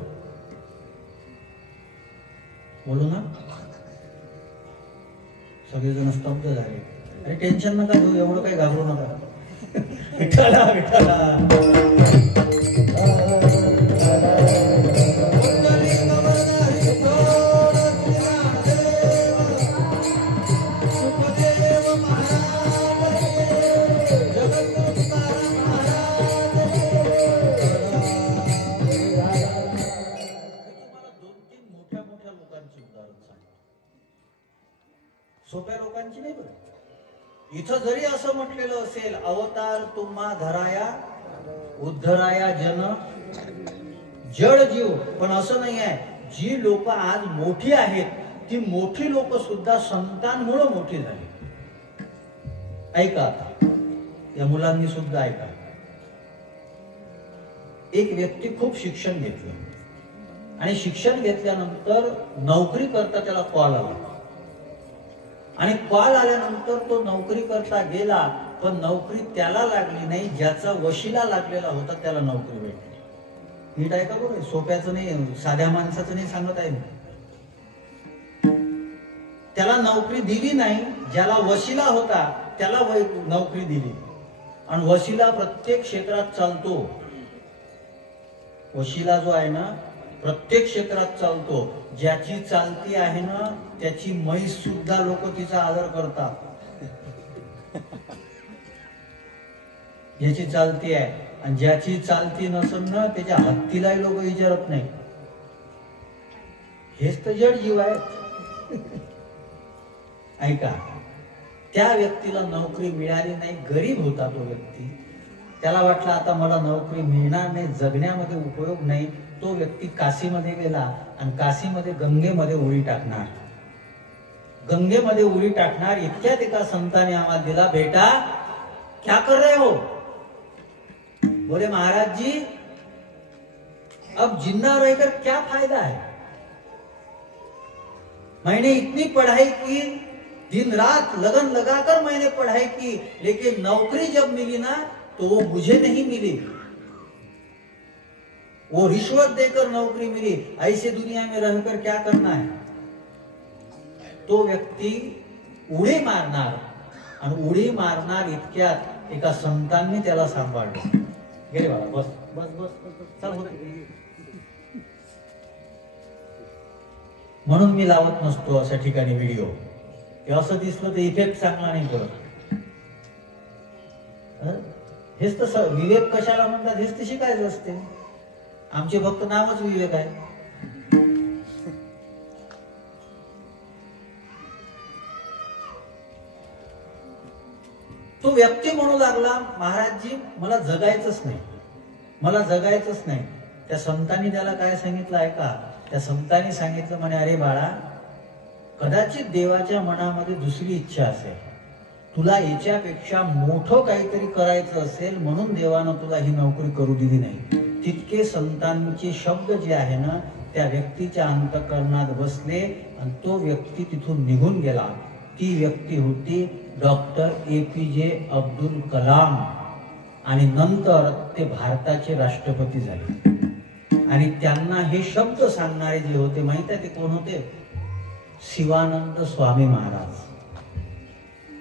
ना? सगळेजण स्तब्ध झाले. अरे टेन्शन नका घेऊ, एवढं काही घाबरू नका. विठ्ठला विठ्ठला सोप्या लोकांची नाही बरं. इथं जरी असं म्हटलेलं असेल अवतार तुम्हा धराया उद्धराया जन जड जीव, पण असं नाही आहे. जी लोक आज मोठी आहेत ती मोठी लोक सुद्धा संतांमुळे मोठी झाली. ऐका आता, या मुलांनी सुद्धा ऐका. एक व्यक्ती खूप शिक्षण घेतलं आणि शिक्षण घेतल्यानंतर नोकरी करता त्याला कॉल आला आणि कॉल आल्यानंतर तो नोकरी करता गेला, पण नोकरी त्याला लागली नाही, ज्याचा वशिला लागलेला होता त्याला नोकरी भेटली. नीट आहे का बरं? सोप्याचं नाही, साध्या माणसाचं नाही सांगत आहे. त्याला नोकरी दिली नाही, ज्याला वशिला होता त्याला नोकरी दिली. आणि वशिला प्रत्येक क्षेत्रात चालतो. वशिला जो आहे ना प्रत्येक क्षेत्रात चालतो. ज्याची चालती आहे ना त्याची म्हैस सुद्धा लोक तिचा आदर करतात. ज्याची चालती आहे, आणि ज्याची चालती नसेल ना त्याच्या हत्तीलाही लोक विचारत नाही. हेच तर जड जीव आहे. ऐका, त्या व्यक्तीला नोकरी मिळाली नाही, गरीब होता तो व्यक्ती. त्याला वाटलं आता मला नोकरी मिळणार नाही, जगण्यामध्ये उपयोग नाही. तो व्यक्ती काशीमध्ये गेला आणि काशीमध्ये गंगेमध्ये उडी टाकणार. गंगेमध्ये उडी टाकणार इतक्यात एका संताने आवाज दिला, बेटा क्या कर रहे हो? बोले महाराज जी अब जिंदा रहकर क्या फायदा है? मैंने इतनी पढ़ाई की, दिन रात लगन लगाकर मैंने पढ़ाई की, लेकिन नौकरी जब मिली ना तो वो मुझे नहीं मिली, वो रिश्वत देकर नौकरी मिली. ऐसे दुनिया में रहकर क्या करना है? तो व्यक्ती उडी मारणार आणि उडी मारणार इतक्यात एका संतांनी त्याला सांभाळलं. गेले बाळा, बस बस बस चल होते. म्हणून मी लावत नसतो अशा ठिकाणी व्हिडिओ. हे असं दिसलं तर इफेक्ट चांगला नाही करत. हेच तर विवेक कशाला म्हणतात हेच तर शिकायचं असते. आमचे फक्त नावच विवेक आहे. तो व्यक्ती म्हणू लागला, महाराजजी मला जगायचंच नाही, मला जगायचंच नाही. त्या संतांनी त्याला काय सांगितलं ऐका. त्या संतांनी सांगितलं म्हणे, अरे बाळा, कदाचित देवाच्या मनामध्ये दुसरी इच्छा असेल, तुला याच्यापेक्षा मोठं काहीतरी करायचं असेल म्हणून देवानं तुला ही नोकरी करू दिली नाही. तितके संतांचे शब्द जे आहे ना त्या व्यक्तीच्या अंतःकरणात बसले आणि तो व्यक्ती तिथून निघून गेला. ती व्यक्ती होती डॉक्टर APJ अब्दुल कलाम. आणि नंतर ते भारताचे राष्ट्रपती झाले. आणि त्यांना हे शब्द सांगणारे जे होते माहित आहे ते कोण होते? शिवानंद स्वामी महाराज.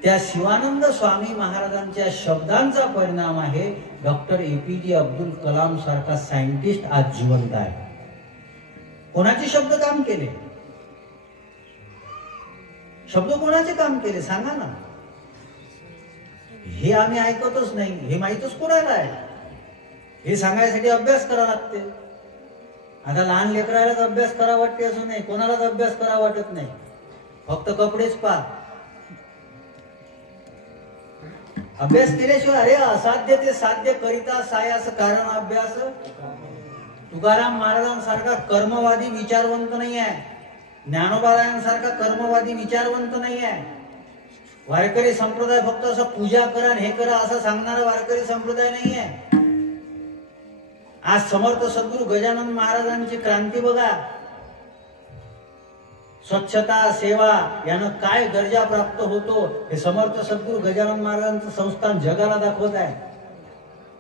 त्या शिवानंद स्वामी महाराजांच्या शब्दांचा परिणाम आहे डॉक्टर APJ अब्दुल कलाम सारखा सायंटिस्ट आज जिवंत आहे. कोणाचे शब्द काम केले? शब्द कोणाचे काम केले सांगा ना. हे आम्ही ऐकतच नाही. हे माहितच कोणाला आहे? हे सांगायसाठी अभ्यास करावा लागते. आता लहान लेकरालाच अभ्यास करावा वाटते असं नाही, कोणालाच अभ्यास करावा वाटत नाही. फक्त कपडेच पहा. अभ्यास केल्याशिवाय अरे असाध्य ते साध्य करिता सायास कारण अभ्यास. तुकाराम महाराजांसारखा कर्मवादी विचारवंत नाही आहे. ज्ञानोबारायांसारखा कर्मवादी विचारवंत नाही आहे. वारकरी संप्रदाय फक्त असं पूजा करा हे करा असं सांगणारा वारकरी संप्रदाय नाही आहे. आज समर्थ सद्गुरू गजानन महाराजांची क्रांती बघा. स्वच्छता सेवा यानं काय दर्जा प्राप्त होतो हे समर्थ सद्गुरू गजानन महाराजांचं संस्थान जगाला दाखवत आहे.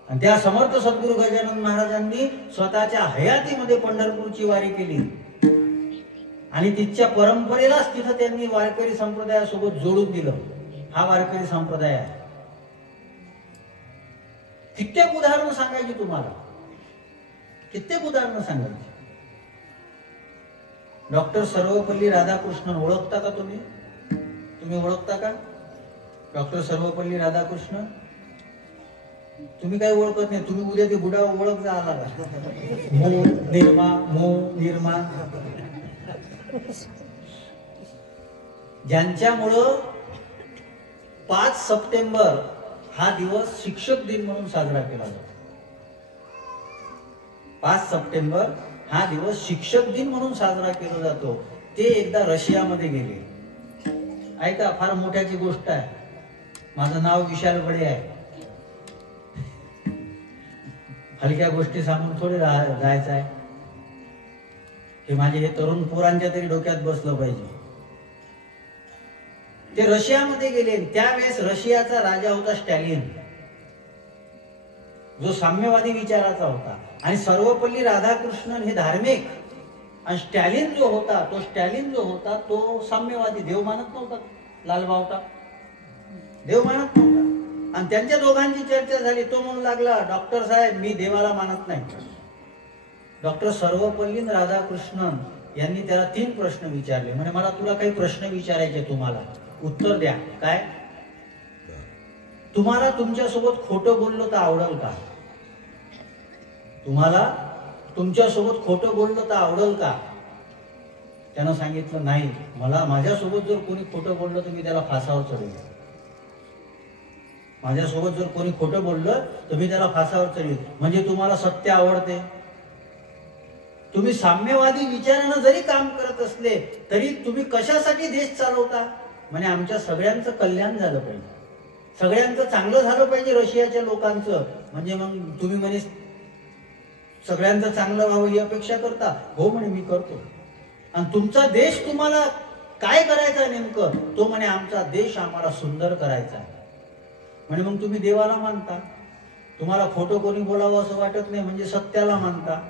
आणि त्या समर्थ सद्गुरू गजानन महाराजांनी स्वतःच्या हयातीमध्ये पंढरपूरची वारी केली आणि तिच्या परंपरेलाच तिथं त्यांनी वारकरी संप्रदायासोबत जोडून दिलं. हा वारकरी संप्रदाय आहे. कित्येक उदाहरणं सांगायची तुम्हाला, कित्येक उदाहरणं सांगायची. डॉक्टर सर्वपल्ली राधाकृष्णन ओळखता का तुम्ही? तुम्ही ओळखता का डॉक्टर सर्वपल्ली राधाकृष्णन? तुम्ही काही ओळखत नाही. तुम्ही उद्या ते बुडा ओळख जा आला का? निर्मा ज्यांच्यामुळं 5 सप्टेंबर हा दिवस शिक्षक दिन म्हणून साजरा केला जातो. 5 सप्टेंबर हा दिवस शिक्षक दिन म्हणून साजरा केला जातो. ते एकदा रशियामध्ये गेले. ऐका, फार मोठ्याची गोष्ट आहे. माझं नाव विशाल बडे आहे. हलक्या गोष्टी सांगून थोडे जायचं आहे. हे माझे हे तरुण पोरांच्या तरी डोक्यात बसलं पाहिजे. ते रशियामध्ये गेले. त्यावेळेस रशियाचा राजा होता स्टॅलिन, जो साम्यवादी विचाराचा होता. आणि सर्वपल्ली राधाकृष्णन हे धार्मिक. आणि स्टॅलिन जो होता तो साम्यवादी, देव मानत नव्हता. लालबावटा देव मानत नव्हता. आणि त्यांच्या दोघांची चर्चा झाली. तो म्हणू लागला, डॉक्टर साहेब मी देवाला मानत नाही. डॉक्टर सर्वपल्ली राधाकृष्णन यांनी त्याला 3 प्रश्न विचारले. म्हणजे मला तुला काही प्रश्न विचारायचे, तुम्हाला उत्तर द्या. काय? तुम्हाला तुमच्यासोबत खोटं बोललो तर आवडेल का? तुम्हाला तुमच्यासोबत खोटं बोललो तर आवडेल का? त्यानं सांगितलं नाही, मला माझ्यासोबत जर कोणी खोटं बोललं तर मी त्याला फासावर चढवेन. माझ्यासोबत जर कोणी खोटं बोललं तर मी त्याला फासावर चढवेन. म्हणजे तुम्हाला सत्य आवडते. तुम्ही साम्यवादी विचारानं जरी काम करत असले तरी तुम्ही कशासाठी देश चालवता? म्हणजे आमच्या सगळ्यांचं कल्याण झालं पाहिजे, सगळ्यांचं चांगलं झालं पाहिजे, रशियाच्या लोकांचं. म्हणजे मग तुम्ही म्हणे सगळ्यांचं चांगलं व्हावं ही अपेक्षा करता? हो म्हणे मी करतो. आणि तुमचा देश तुम्हाला काय करायचा नेमकं? तो म्हणे आमचा देश आम्हाला सुंदर करायचा आहे. म्हणजे मग तुम्ही देवाला मानता. तुम्हाला खोटं कोणी बोलावं असं वाटत नाही म्हणजे सत्याला मानता.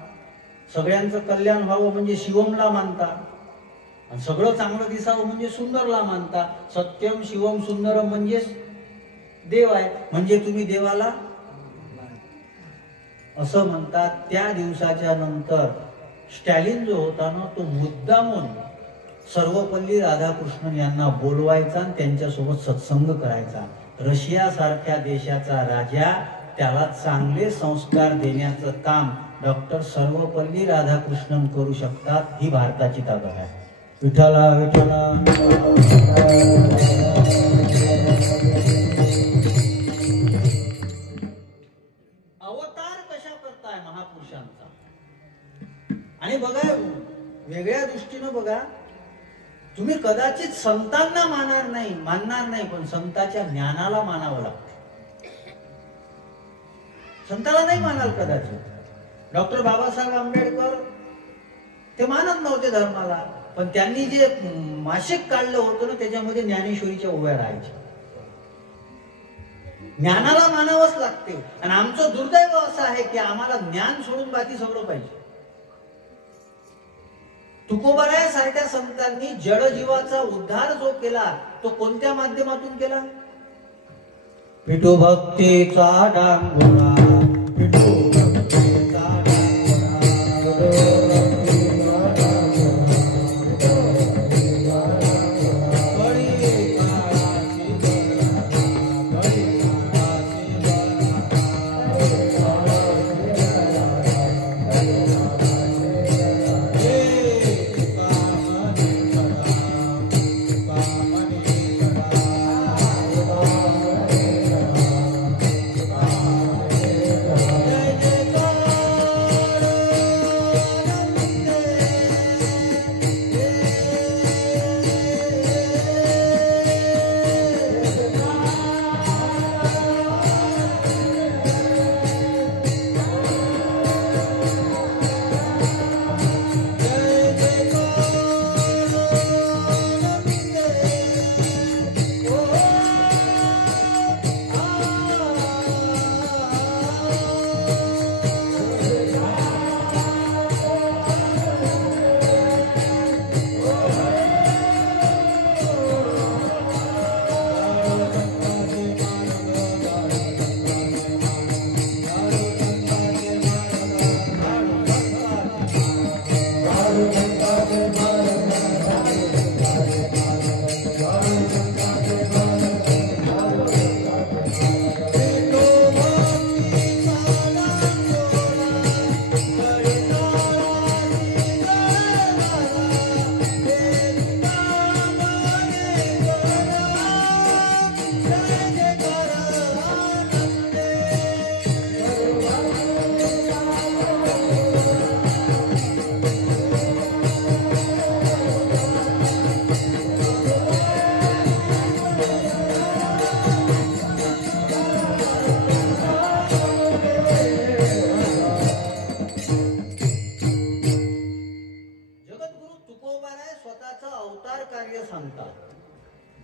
सगळ्यांचं कल्याण व्हावं म्हणजे शिवमला मानता. आणि सगळं चांगलं दिसावं म्हणजे सुंदरला मानता. सत्यम शिवम सुंदरम म्हणजे देव आहे. म्हणजे तुम्ही देवाला असं म्हणतात. त्या दिवसाच्या नंतर स्टॅलिन जो होता ना, तो मुद्दामून सर्वपल्ली राधाकृष्णन यांना बोलवायचा आणि त्यांच्यासोबत सत्संग करायचा. रशिया सारख्या देशाचा राजा, त्याला चांगले संस्कार देण्याचं काम डॉक्टर सर्वपल्ली राधाकृष्णन करू शकतात. ही भारताची ताकद आहे. विठ्ठला विठ्ठला. अवतार कशा करताय महापुरुषांचा. आणि बघा, वेगळ्या दृष्टीनं बघा, तुम्ही कदाचित संतांना मानणार नाही पण संतांच्या ज्ञानाला मानावं लागतं. संताला नाही मानाल कदाचित. डॉक्टर बाबासाहेब आंबेडकर ते मानत नव्हते धर्माला, पण त्यांनी जे मासिक काढलं होतं ना, त्याच्यामध्ये ज्ञानेश्वरीच्या ओव्या राहायच्या. ज्ञानाला मानावंच लागते. आणि आमचं दुर्दैव असं आहे की आम्हाला ज्ञान सोडून बाकी सगळं पाहिजे. तुकोबाराया सारख्या संतांनी जडजीवाचा उद्धार जो केला तो कोणत्या माध्यमातून केला? विठू भक्तीचा डांगोरा, विठू भक्तीचा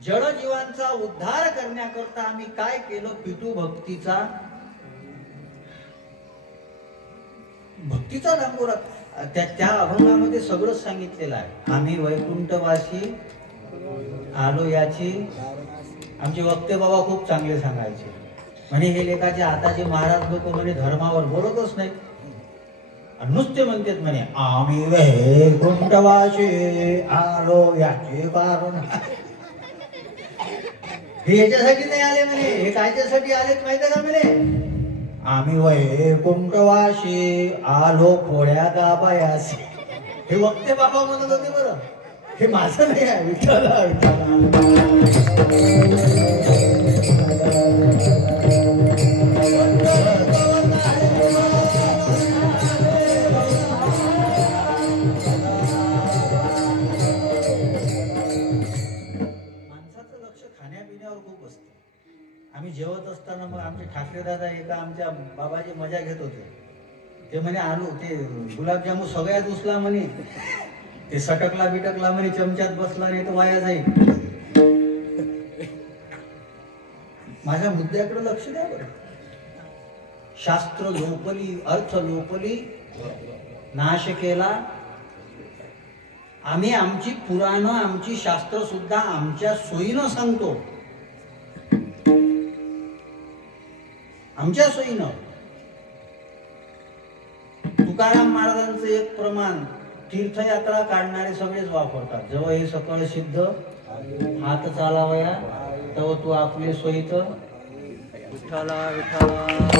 जडजीवांचा उद्धार करण्याकरता आम्ही काय केलं? पिटू भक्तीचा डांगोरा. त्या अभंगामध्ये सगळंच सांगितलेलं आहे. आम्ही वैकुंठवासी आलो याची. आमचे वक्ते बाबा खूप चांगले सांगायचे. म्हणे हे लेखाचे आताचे महाराज लोक म्हणे धर्मावर बोलतच नाही, नुसते म्हणतात म्हणे आम्ही वैकुंठवासी आलो याचे कारण. हे याच्यासाठी नाही आले म्हणे, हे कायच्यासाठी आलेत माहिती का म्हणे? आम्ही वैकुंठवासी आलो पोळ्या गाबायासी. हे वक्ते बाबा म्हणत होते बरं, हे माझं नाही आहे. विठ्ठला आम्ही जेवत असताना मग आमचे ठाकरे दादा एका आमच्या बाबाची मजा घेत होते. ते म्हणे आलू ते गुलाबजामू सगळ्यात उचला म्हणे, ते सटकला बिटकला म्हणे, चमच्यात बसला नाही तर वाया जाईल. माझ्या मुद्द्याकडे लक्ष द्या बरं. शास्त्र लोपली, अर्थ लोपली, नाश केला. आम्ही आमची पुराणं, आमची शास्त्र सुद्धा आमच्या सोयीनं सांगतो, आमच्या सोयीनं. तुकाराम महाराजांचं एक प्रमाण तीर्थयात्रा काढणारे सगळेच वापरतात. जेव्हा हे सकळ सिद्ध हात चालावया तेव्हा तू आपले सोयीत विठ्ठला विठ्ठला.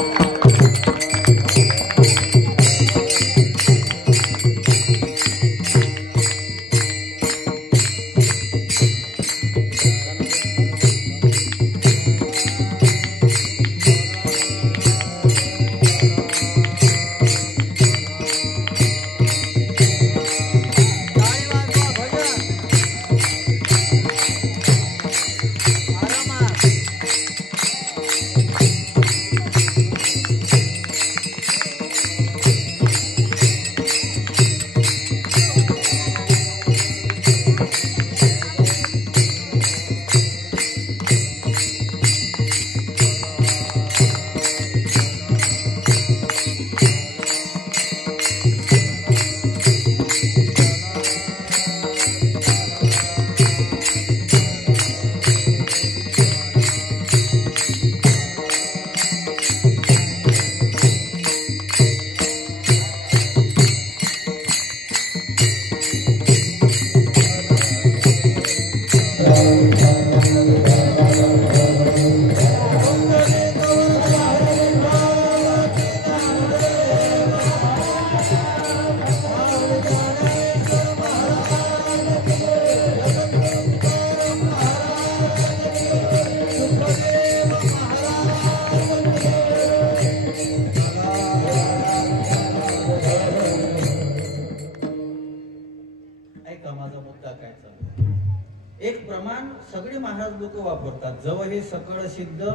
सगळे महाराज लोक वापरतात. जवळ हे सकळ सिद्ध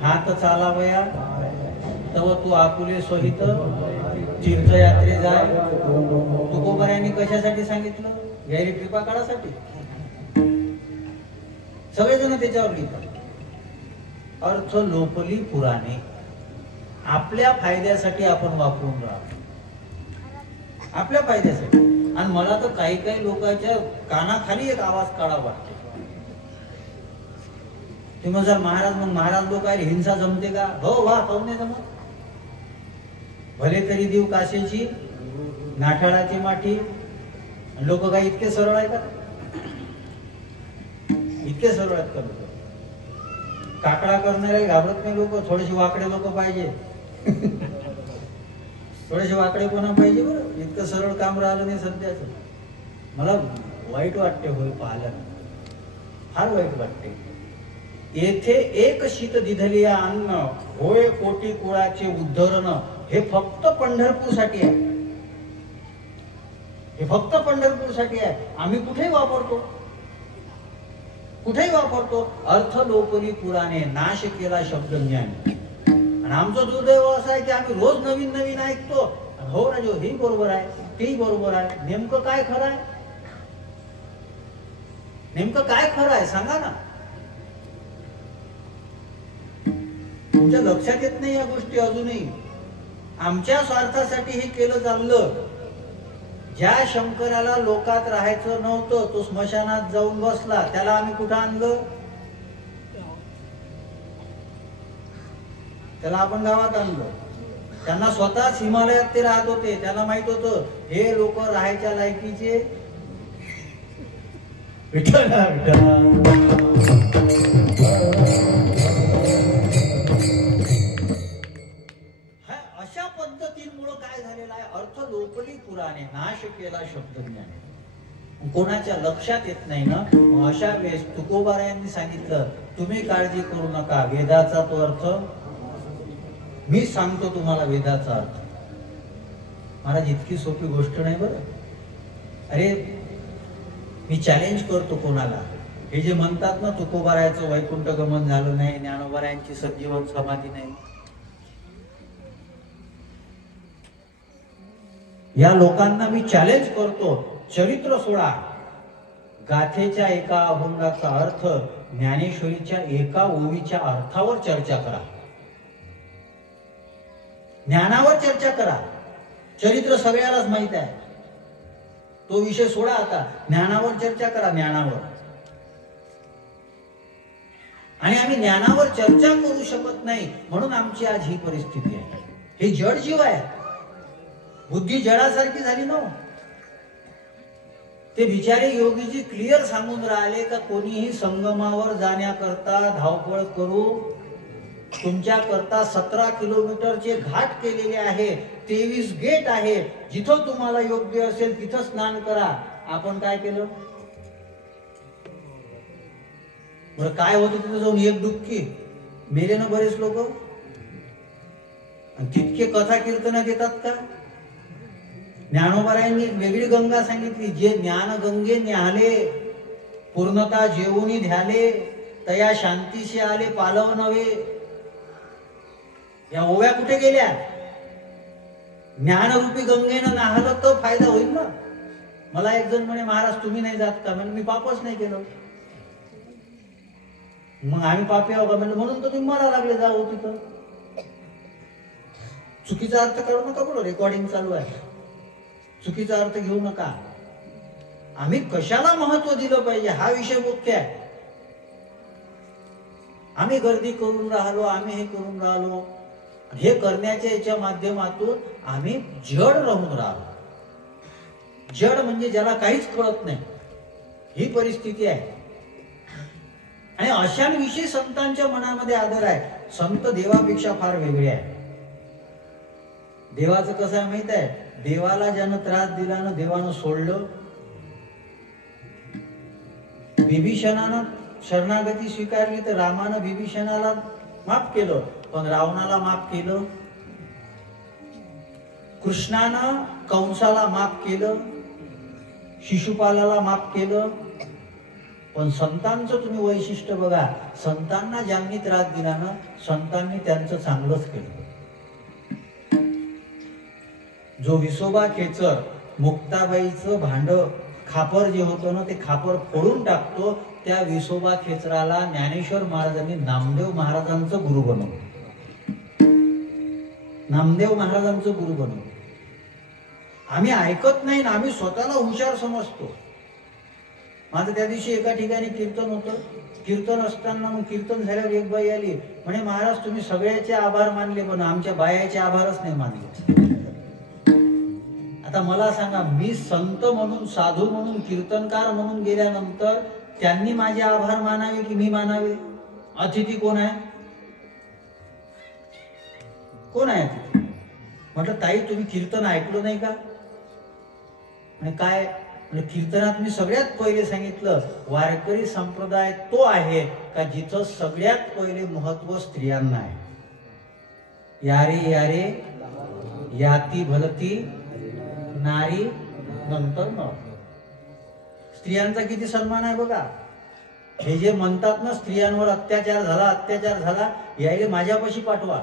हात चालावया तव तू आपुले सोहित तीर्थयात्रे जाय. तुकोबाऱ्यांनी कशासाठी सांगितलं? गैरी कृपा काळासाठी. सगळेजण त्याच्यावर लिहितात. अर्थ लोपली पुराणे. आपल्या फायद्यासाठी आपण वापरून राहतो, आपल्या फायद्यासाठी. आणि मला तर काही काही लोकांच्या कानाखाली एक आवाज काढा वाटतो. तुम्ही जर महाराज मग महाराज लोक आहे हिंसा जमते का? हो वा काऊन नाही जमत. भले तरी देव काशेची नाठाळाची माठी. लोक काय इतके सरळ आहे का? इतके सरळ आहेत का लोक? काकडा करणारे घाबरत नाही लोक. थोडेसे वाकडे लोक पाहिजे, थोडेसे वाकडे कोणा पाहिजे बरं. इतकं सरळ काम राहिलं नाही सध्याच. मला वाईट वाटते होय पाहिल्यानं, फार वाईट वाटते. येथे एक शीत दिधली अन्न होय कोटी कुळाचे उद्धरण. हे फक्त पंढरपूरसाठी आहे, हे फक्त पंढरपूरसाठी आहे. आम्ही कुठेही वापरतो, कुठेही वापरतो. अर्थ लोपली पुराणे नाश केला शब्द ज्ञान. आणि आमचं दुर्दैव असं आहे की आम्ही रोज नवीन नवीन ऐकतो. हो ना, जो हे बरोबर आहे, तेही बरोबर आहे. नेमकं काय खरं आहे? नेमकं काय खरं आहे सांगा ना. तुमच्या लक्षात येत नाही या गोष्टी अजूनही. आमच्या स्वार्थासाठी हे केलं चाललं. ज्या शंकराला लोकात राहायचं नव्हतं तो स्मशानात जाऊन बसला, त्याला आम्ही कुठं आणलं? त्याला आपण गावात आणलं. त्यांना स्वतःच हिमालयात ते राहत होते. त्यांना माहित होतं हे लोक राहायच्या लायकीचे अशा पद्धतीमुळे काय झालेलं आहे, अर्थ लोपली पुराणे, नाश केला शब्दज्ञाने. कोणाच्या लक्षात येत नाही ना. अशा वेळेस तुकोबारायांनी सांगितलं तुम्ही काळजी करू नका, वेदाचा तो अर्थ मी सांगतो तुम्हाला. वेदाचा अर्थ महाराज इतकी सोपी गोष्ट नाही बरं. अरे मी चॅलेंज करतो कोणाला, हे जे म्हणतात ना तुकोबारायाचं वैकुंठ गमन झालं नाही, ज्ञानोबारायांची सजीवन समाधी नाही, या लोकांना मी चॅलेंज करतो. चरित्र सोडा, गाथेच्या एका अभंगाचा अर्थ ज्ञानेश्वरीच्या एका ओवीच्या अर्थावर चर्चा करा. ज्ञानावर चर्चा करा. चरित्र सगळ्यालाच माहित आहे, तो विषय सोडा. आता ज्ञानावर चर्चा करा, ज्ञानावर. आणि आम्ही ज्ञानावर चर्चा करू शकत नाही म्हणून आमची आज ही परिस्थिती आहे. हे जड जीव आहे, बुद्धी जडासारखी झाली ना. ते बिचारे योगीजी क्लिअर सांगून राहिले का कोणीही संगमावर जाण्याकरता धावपळ करू, तुमच्या करता 17 किलोमीटरचे घाट केलेले आहे, 23 गेट आहे, जिथं तुम्हाला योग्य असेल तिथं स्नान करा. आपण काय केलं बरं? काय होतं तिथं जाऊन? एक डुबकी, मेले ना बरेच लोक. तितके कथा कीर्तन देतात का? ज्ञानोबारायांनी वेगळी गंगा सांगितली. जे ज्ञान गंगे न्याले, पूर्णता जेवूनी ध्याले, तया शांतीशी आले पालव नव्हे. या ओव्या कुठे गेल्या? ज्ञानरूपी गंगेनं नाहलं तर फायदा होईल ना. मला एक जण म्हणे महाराज तुम्ही नाही जात का? म्हणजे मी पापच नाही केलं. मग आम्ही पापी आहो का? म्हणून तर तुम्ही मला लागले जाऊ तिथं. चुकीचा अर्थ काढू नका बरोबर. रेकॉर्डिंग चालू आहे, चुकीचा अर्थ घेऊ नका. आम्ही कशाला महत्व दिलं पाहिजे हा विषय मुख्य आहे. आम्ही गर्दी करून राहिलो, आम्ही हे करून राहिलो, हे करण्याच्या याच्या माध्यमातून आम्ही जड राहून राहिलो. जड म्हणजे ज्याला काहीच कळत नाही, ही परिस्थिती आहे. आणि अशांविषयी संतांच्या मनामध्ये आदर आहे. संत देवापेक्षा फार वेगळे आहे. देवाचं कसं आहे माहित आहे? देवाला ज्यानं त्रास दिला ना देवानं सोडलं. विभीषणानं शरणागती स्वीकारली तर रामानं विभीषणाला माफ केलं, पण रावणाला माफ केलं. कृष्णानं कंसाला माफ केलं, शिशुपालाला माफ केलं. पण संतांचं तुम्ही वैशिष्ट्य बघा. संतांना ज्यांनी त्रास दिला ना संतांनी त्यांचं चांगलंच केलं. जो विसोबा खेचर मुक्ताबाईचं भांड खापर जे होतं ना ते खापर फोडून टाकतो, त्या विसोबा खेचराला ज्ञानेश्वर महाराजांनी नामदेव महाराजांचं गुरु बनवलं. नामदेव महाराजांचं गुरु बनवलं. आम्ही ऐकत नाही ना, आम्ही स्वतःला हुशार समजतो. माझं त्या दिवशी एका ठिकाणी कीर्तन होतं. कीर्तन असताना मग कीर्तन झाल्यावर एक बाई आली, म्हणे महाराज तुम्ही सगळ्याचे आभार मानले पण आमच्या बायाचे आभारच नाही मानले. आता मला सांगा, मी संत म्हणून साधू म्हणून कीर्तनकार म्हणून गेल्यानंतर त्यांनी माझे आभार मानावे की मी मानावे? अतिथी कोण आहे? कोण आहे अतिथी? म्हटलं ताई तुम्ही कीर्तन ऐकलं नाही का? आणि काय कीर्तनात मी सगळ्यात पहिले सांगितलं वारकरी संप्रदाय तो आहे का जिथं सगळ्यात पहिले महत्व स्त्रियांना आहे. यारे यारे याती भलती नारी नंतर न. स्त्रियांचा किती सन्मान आहे बघा. हे जे म्हणतात ना स्त्रियांवर अत्याचार झाला, यायले माझ्यापाशी पाठवा.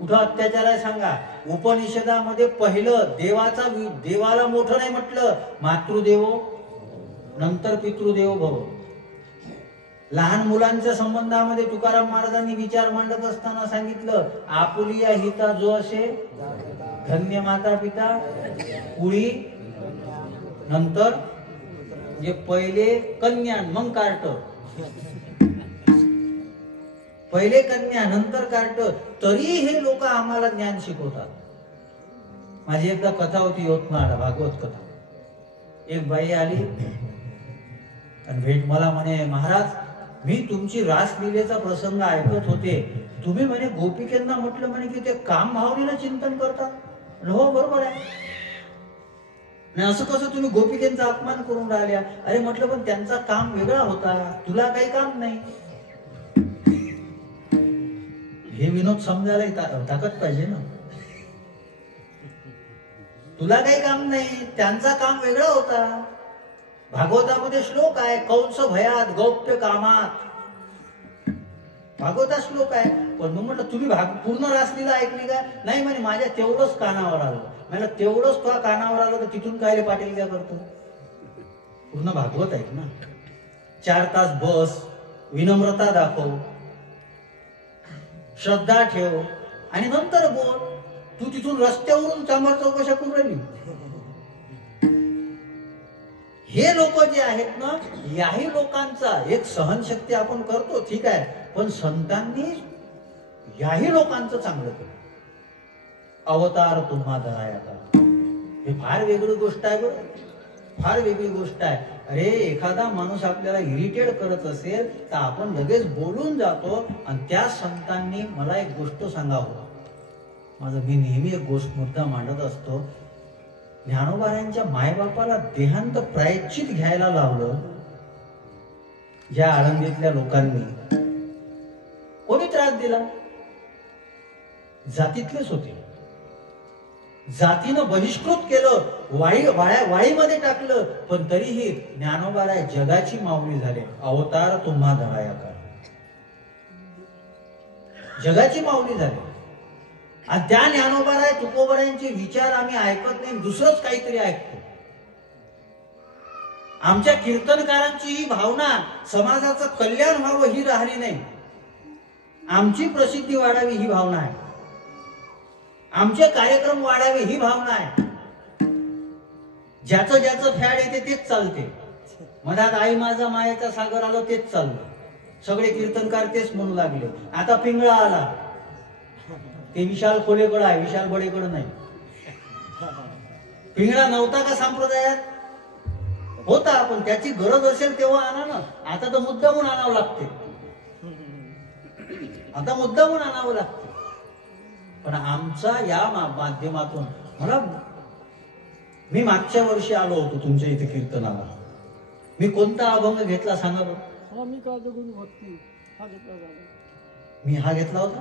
कुठं अत्याचार आहे सांगा? उपनिषदामध्ये पहिलं देवाला मोठं नाही म्हटलं, मातृदेवो नंतर पितृदेव भव. लहान मुलांच्या संबंधामध्ये तुकाराम महाराजांनी विचार मांडत असताना सांगितलं, आपुलिया हिता जो असे धन्य माता पिता पुढी नंतर जे पहिले कन्या मग कार्ट, पहिले कन्या नंतर कार्ट, तरी हे लोक आम्हाला ज्ञान शिकवतात. माझी एकदा कथा होती यवतमाळला, भागवत कथा. एक बाई आली आणि भेट मला म्हणे, महाराज मी तुमची रासलीलेचा प्रसंग ऐकत होते, तुम्ही म्हणे गोपिकेंना म्हटलं म्हणे की ते काम भावनेनं चिंतन करतात. हो बरोबर आहे. नाही असं कसं तुम्ही गोपिकेंचा अपमान करून राहिल्या? अरे म्हटलं पण त्यांचा काम वेगळा होता, तुला काही काम नाही. हे विनोद समजायला ताकद पाहिजे ना. तुला काही काम नाही, त्यांचा काम वेगळा होता. भागवतामध्ये श्लोक आहे, कंस भयात गौप्य कामात, भागवतात श्लोक आहे. पण मग म्हटलं तुम्ही पूर्ण रासलीला ऐकली का? नाही म्हणे माझ्या तेवढंच कानावर आलं. मला तेवढंच तुला कानावर आलं तर तिथून काय पाटील काय करतो? पूर्ण भागवत ऐक ना. 4 तास बस, विनम्रता दाखव, श्रद्धा ठेव आणि नंतर बोल. तू तिथून रस्त्यावरून चांबर चौकशा करून राहिली. हे लोक जे आहेत ना, याही लोकांचा एक सहनशक्ती आपण करतो ठीक आहे, पण संतांनी याही लोकांचं चांगलं केलं. अवतार तुम्हा धराया का, हे फार वेगळी गोष्ट आहे बरं, फार वेगळी गोष्ट आहे. अरे एखादा माणूस आपल्याला इरिटेट करत असेल तर आपण लगेच बोलून जातो. आणि त्या संतांनी मला एक गोष्ट सांगावं, माझं मी नेहमी एक गोष्ट मुद्दा मांडत असतो. ज्ञानोबारायांच्या मायबापाला देहांत प्रायश्चित घ्यायला लावलं या आळंदीतल्या लोकांनी. कोणी त्रास दिला? जातीतलेच होते. जातीनं बहिष्कृत केलं, वाळीमध्ये टाकलं, पण तरीही ज्ञानोबाराय जगाची माऊली झाले. अवतार तुम्हा धराया का, जगाची माऊली झाली. आणि त्या ज्ञानोबाराय तुकोबारायांचे विचार आम्ही ऐकत नाही, दुसरंच काहीतरी ऐकतो. आमच्या कीर्तनकारांची ही भावना समाजाचं कल्याण व्हावं ही राहिली नाही. आमची प्रसिद्धी वाढावी ही भावना आहे, आमचे कार्यक्रम वाढावे ही भावना आहे. ज्याचं ज्याचं फॅड येते तेच चालते. मधात आई माझा मायेचा सागर आलो तेच चाललं, सगळे कीर्तनकार तेच म्हणू लागले. आता पिंगळा आला, ते विशाल खोलेकडं आहे, विशाल बडेकडं नाही. पिंगळा नव्हता का संप्रदायात? होता, पण त्याची गरज असेल तेव्हा आणा ना. आता तर मुद्दामून आणावं लागते, आता मुद्दामून आणावं लागते. पण आमचा या माध्यमातून मी मागच्या वर्षी आलो होतो तुमच्या इथे कीर्तनाला. मी कोणता अभंग घेतला सांगा बरं? मी हा घेतला होता.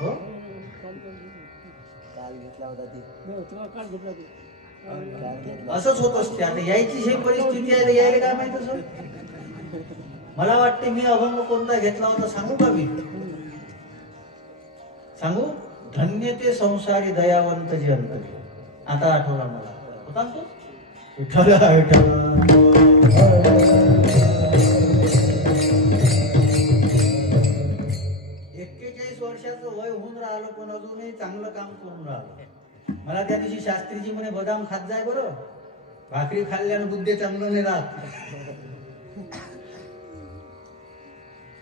हो असंच होत असते. आता यायची जी परिस्थिती आहे यायला काय माहित असं. मला वाटते मी अभंग कोणता घेतला होता सांगू का? मी सांगू, धन्य ते संसारी दयावंत जे अंतरी. आता आठवला मला, होता तो विठ्ठल विठ्ठल. 41 वर्षाचं वय होऊन राहिलं पण अजूनही चांगलं काम करून राहिलं. मला त्या दिवशी शास्त्रीजी म्हणे बदाम खात जाय बरं, भाकरी खाल्ल्यानं बुद्धी चांगलं नाही राहत.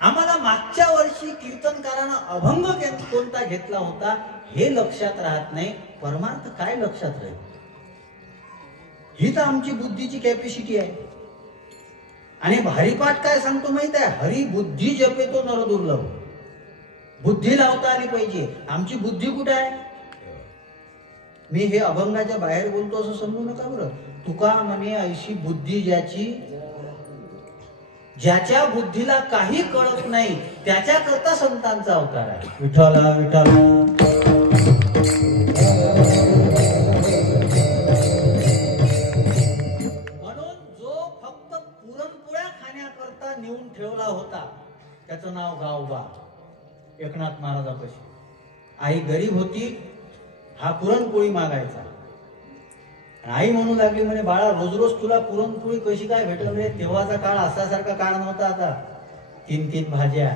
आम्हाला मागच्या वर्षी कीर्तनकारानं अभंग कोणता घेतला होता हे लक्षात राहत नाही, परमार्थ काय लक्षात राहील? ही तर आमची बुद्धीची कॅपॅसिटी आहे. आणि हरिपाठ काय सांगतो माहित आहे? हरी बुद्धी जपेतो नर दुर्लभ. बुद्धी लावता आली पाहिजे. आमची बुद्धी कुठे आहे? मी हे अभंगाच्या बाहेर बोलतो असं समजू नका बरं. तुका म्हणे ऐशी बुद्धी ज्याच्या बुद्धीला काही कळत नाही त्याच्या करता संतांचा अवतार आहे. विठ्ठला विठ्ठला. म्हणून जो फक्त पुरणपोळ्या खाण्याकरता नेऊन ठेवला होता त्याचं नाव गावबा. एकनाथ महाराजापाशी आई गरीब होती, हा पुरणपोळी मागायचा. आई म्हणू लागली म्हणे बाळा रोज रोज तुला पुरणपोळी कशी काय भेटल रे? तेव्हाचा काळ असासारखा काळ नव्हता. आता 3-3 भाज्या,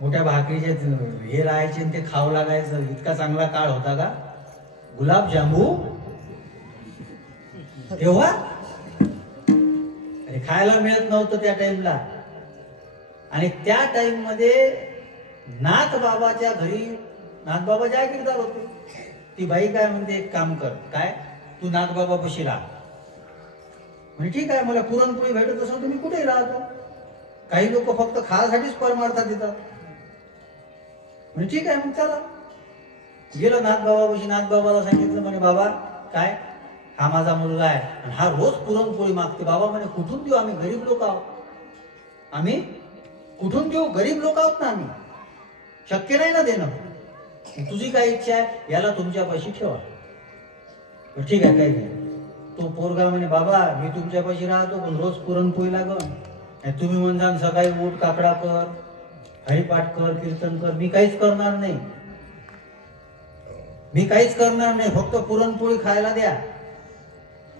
मोठ्या भाकरीचे हे राहायचे ते खाऊ लागायचं. इतका चांगला काळ होता का? गुलाबजांबू तेव्हा अरे खायला मिळत नव्हतं त्या टाइमला. आणि त्या टाइम मध्ये नाथ बाबाच्या घरी, नाथ बाबा जागीरदार होते. ती बाई काय म्हणते, एक काम कर, काय तू नाथ बाबा पशी राहा. म्हणजे ठीक आहे, मला पुरणपोळी भेटत असेल तुम्ही कुठेही राहतो. काही लोक फक्त खाण्यासाठीच परमार्थात येतात. म्हणजे ठीक आहे, मग चला. गेलं नाथ बाबापाशी. नाथ बाबाला सांगितलं म्हणे बाबा काय, हा माझा मुलगा आहे आणि हा रोज पुरणपोळी मागते. बाबा म्हणे कुठून देऊ, आम्ही गरीब लोक आहोत. आम्ही कुठून देऊ, गरीब लोक आहोत ना आम्ही, शक्य नाही ना देणं. तुझी काय इच्छा आहे, याला तुमच्यापाशी ठेवा. ठीक आहे, काही नाही. तो पोरगा म्हणे बाबा मी तुमच्यापाशी राहतो पण रोज पुरणपोळी लागल. तुम्ही म्हणता सकाळी उठ, काकडा कर, हरिपाठ कर, कीर्तन कर. मी काहीच करणार नाही, मी काहीच करणार नाही, फक्त पुरणपोळी खायला द्या.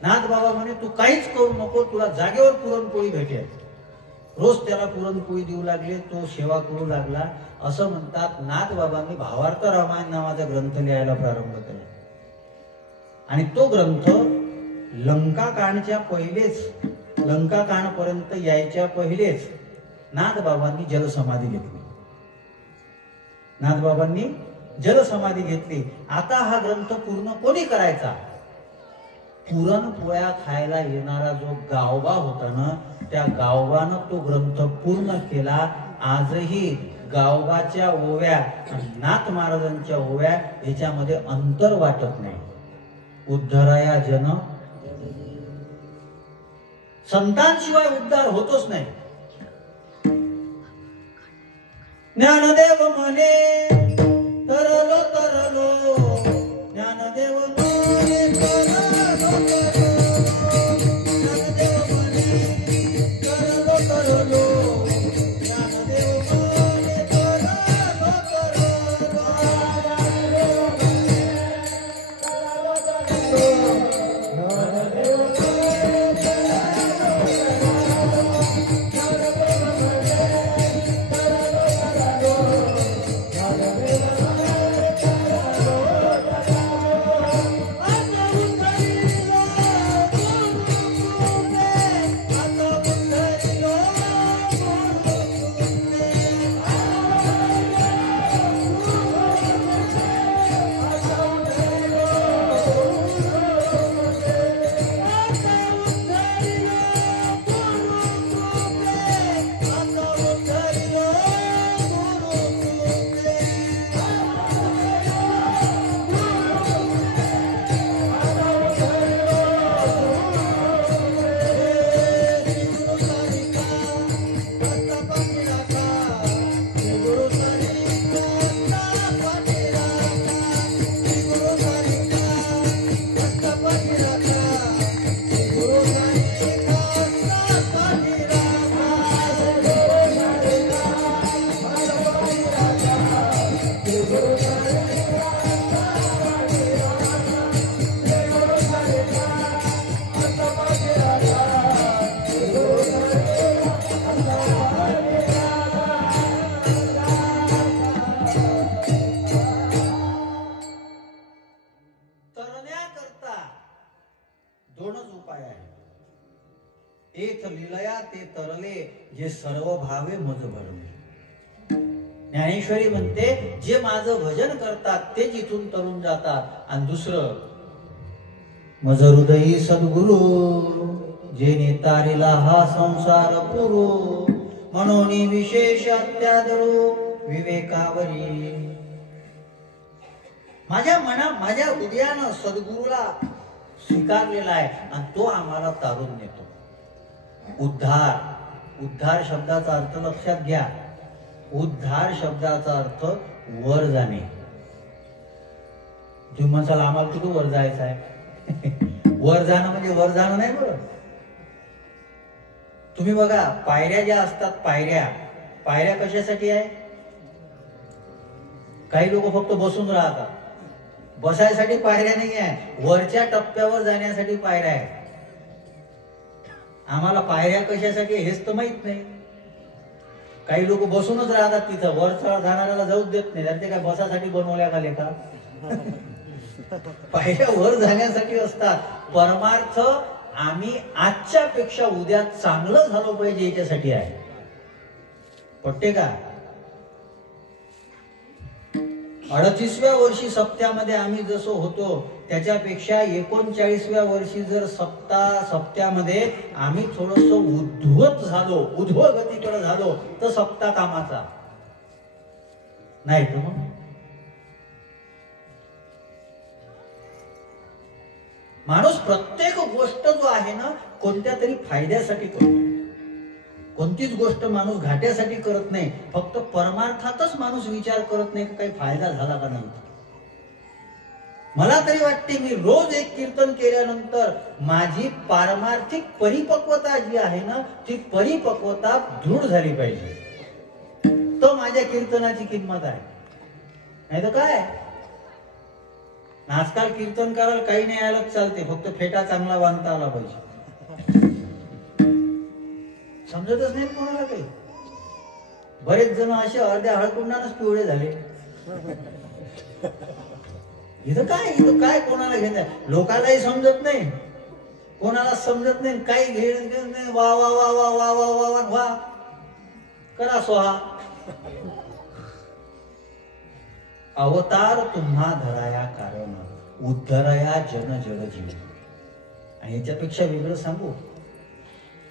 नाथ बाबा म्हणे तू काहीच करू नको, तुला जागेवर पुरणपोळी भेटेल. रोज त्याला पुरणपोळी देऊ लागले, तो सेवा करू लागला. असं म्हणतात नाथ बाबांनी भावार्थ रामायण नावाचा ग्रंथ लिहायला प्रारंभ केला. आणि तो ग्रंथ लंका कांडच्या पहिलेच, लंका कांड पर्यंत यायच्या पहिलेच नाथ बाबांनी जलसमाधी घेतली. नाथ बाबांनी जलसमाधी घेतली. आता हा ग्रंथ पूर्ण कोणी करायचा? पुरणपोळ्या खायला येणारा जो गावबा होता ना, त्या गावबानं तो ग्रंथ पूर्ण केला. आजही गावबाच्या ओव्या आणि नाथ महाराजांच्या ओव्या याच्यामध्ये अंतर वाटत नाही. उद्धराया जन, संतांशिवाय उद्धार होतोच नाही. ज्ञानदेव म्हणे तरलो तरलो, ज्ञानदेव म्हणे तरलो तरलो, ज्ञानदेव म्हणे तरलो तरलो, ज्ञानदेव म्हणे तरलो दोनच उपाय आहे. एक लीलया ते तरले, जे सर्व भावे मज भरले. ज्ञानेश्वरी म्हणते जे माझं भजन करतात ते जिथून तरुण जातात. आणि दुसरं मज हृदयी सद्गुरु, जे नेतारिला हा संसार पुरू. म्हणून विशेष अत्यादरो विवेकावरी. माझ्या माझ्या हृदयानं सद्गुरूला स्वीकारलेला आहे आणि तो आम्हाला तारून नेतो. उद्धार, उद्धार शब्दाचा अर्थ लक्षात घ्या. उद्धार शब्दाचा अर्थ वर जाणे. तुम्ही म्हणसाल आम्हाला कुठं वर जायचं आहे? वर जाणं म्हणजे वर जाणं नाही बरं. तुम्ही बघा पायऱ्या ज्या असतात, पायऱ्या, पायऱ्या कशासाठी आहे? काही लोक फक्त बसून राहतात. बसायसाठी पायऱ्या नाही आहे, वरच्या टप्प्यावर जाण्यासाठी पायऱ्या आहे. आम्हाला पायऱ्या कशासाठी हेच तर माहित नाही. काही लोक बसूनच राहतात तिथं, वर जाणाऱ्याला जाऊच देत नाही. ते काय बसासाठी बनवल्या गेले का? पायऱ्या वर जाण्यासाठी असतात. परमार्थ आम्ही आजच्या पेक्षा उद्या चांगलं झालं पाहिजे याच्यासाठी आहे. पटते का? 38व्या वर्षी सप्त्यामध्ये आम्ही जसं होतो त्याच्यापेक्षा 39व्या वर्षी जर सप्त्यामध्ये आम्ही थोडस उद्धवत झालो, उध्वगतीकडे झालो तर सप्ताह कामाचा नाही. तर मग माणूस प्रत्येक गोष्ट जो आहे ना कोणत्या तरी फायद्यासाठी करतो. कोणतीच गोष्ट माणूस घाट्यासाठी करत नाही. फक्त परमार्थातच माणूस विचार करत नाही काही फायदा झाला का नाही. मला तरी वाटते मी रोज एक कीर्तन केल्यानंतर माझी पारमार्थिक परिपक्वता जी आहे ना ती परिपक्वता दृढ झाली पाहिजे. तो माझ्या कीर्तनाची किंमत आहे. नाही तर काय आजकाल कीर्तन करायला काही नाही आलं चालते, फक्त फेटा चांगला बांधता आला पाहिजे. समजतच नाही कोणाला काही. बरेच जण असे अर्ध्या हळकुंडानच पिवळे झाले. इथं काय कोणाला घेत लोकांनाही समजत नाही, कोणाला समजत नाही, काही घेत नाही. वा वा वा वा वा वा वा वा वा करा सोहा. अवतार तुम्हा धराया कारण उद्धरया जन जड जीव. आणि याच्यापेक्षा वेगळं सांगू,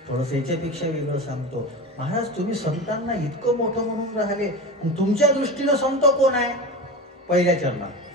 थोडस याच्यापेक्षा वेगळं सांगतो. महाराज तुम्ही संतांना इतकं मोठं म्हणून राहिले, तुमच्या दृष्टीनं संत कोण आहे? पहिल्या चरणात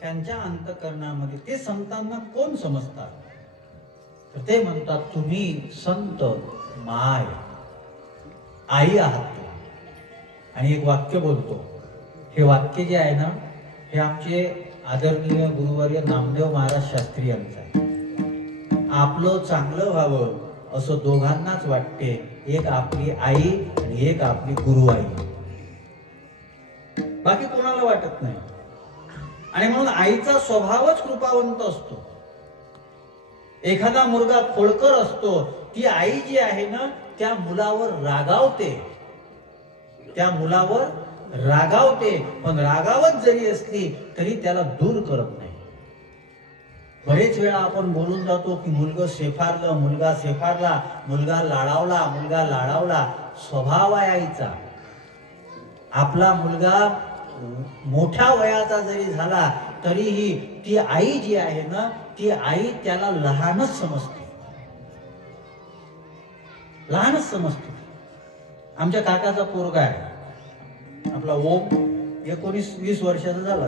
त्यांच्या अंतःकरणामध्ये ते संतांना कोण समजतात? तर ते म्हणतात, तुम्ही संत माय आई आहात. आणि एक वाक्य बोलतो, हे वाक्य जे आहे ना, हे आमचे आदरणीय गुरुवर्य नामदेव महाराज शास्त्री यांचं आहे. आपलं चांगलं व्हावं असं दोघांनाच वाटते, एक आपली आई आणि एक आपली गुरु आई, बाकी कोणाला वाटत नाही. आणि म्हणून आईचा स्वभावच कृपावंत असतो. एखादा मुलगा खोडकर असतो, ती आई जी आहे ना त्या मुलावर रागावते, त्या मुलावर रागावते, पण रागावत जरी असली तरी त्याला दूर करत नाही. बरेच वेळा आपण बोलून जातो की मुलगा शेफारलं, मुलगा शेफारला, मुलगा लाडावला, मुलगा लाडावला. स्वभाव आहे आईचा. आपला मुलगा मोठ्या वयाचा जरी झाला तरीही ती आई जी आहे ना, ती आई त्याला लहानच समजते, लहानच समजते. आमच्या काकाचा पोरगा आहे आपला ओम, 19-20 वर्षाचा झाला.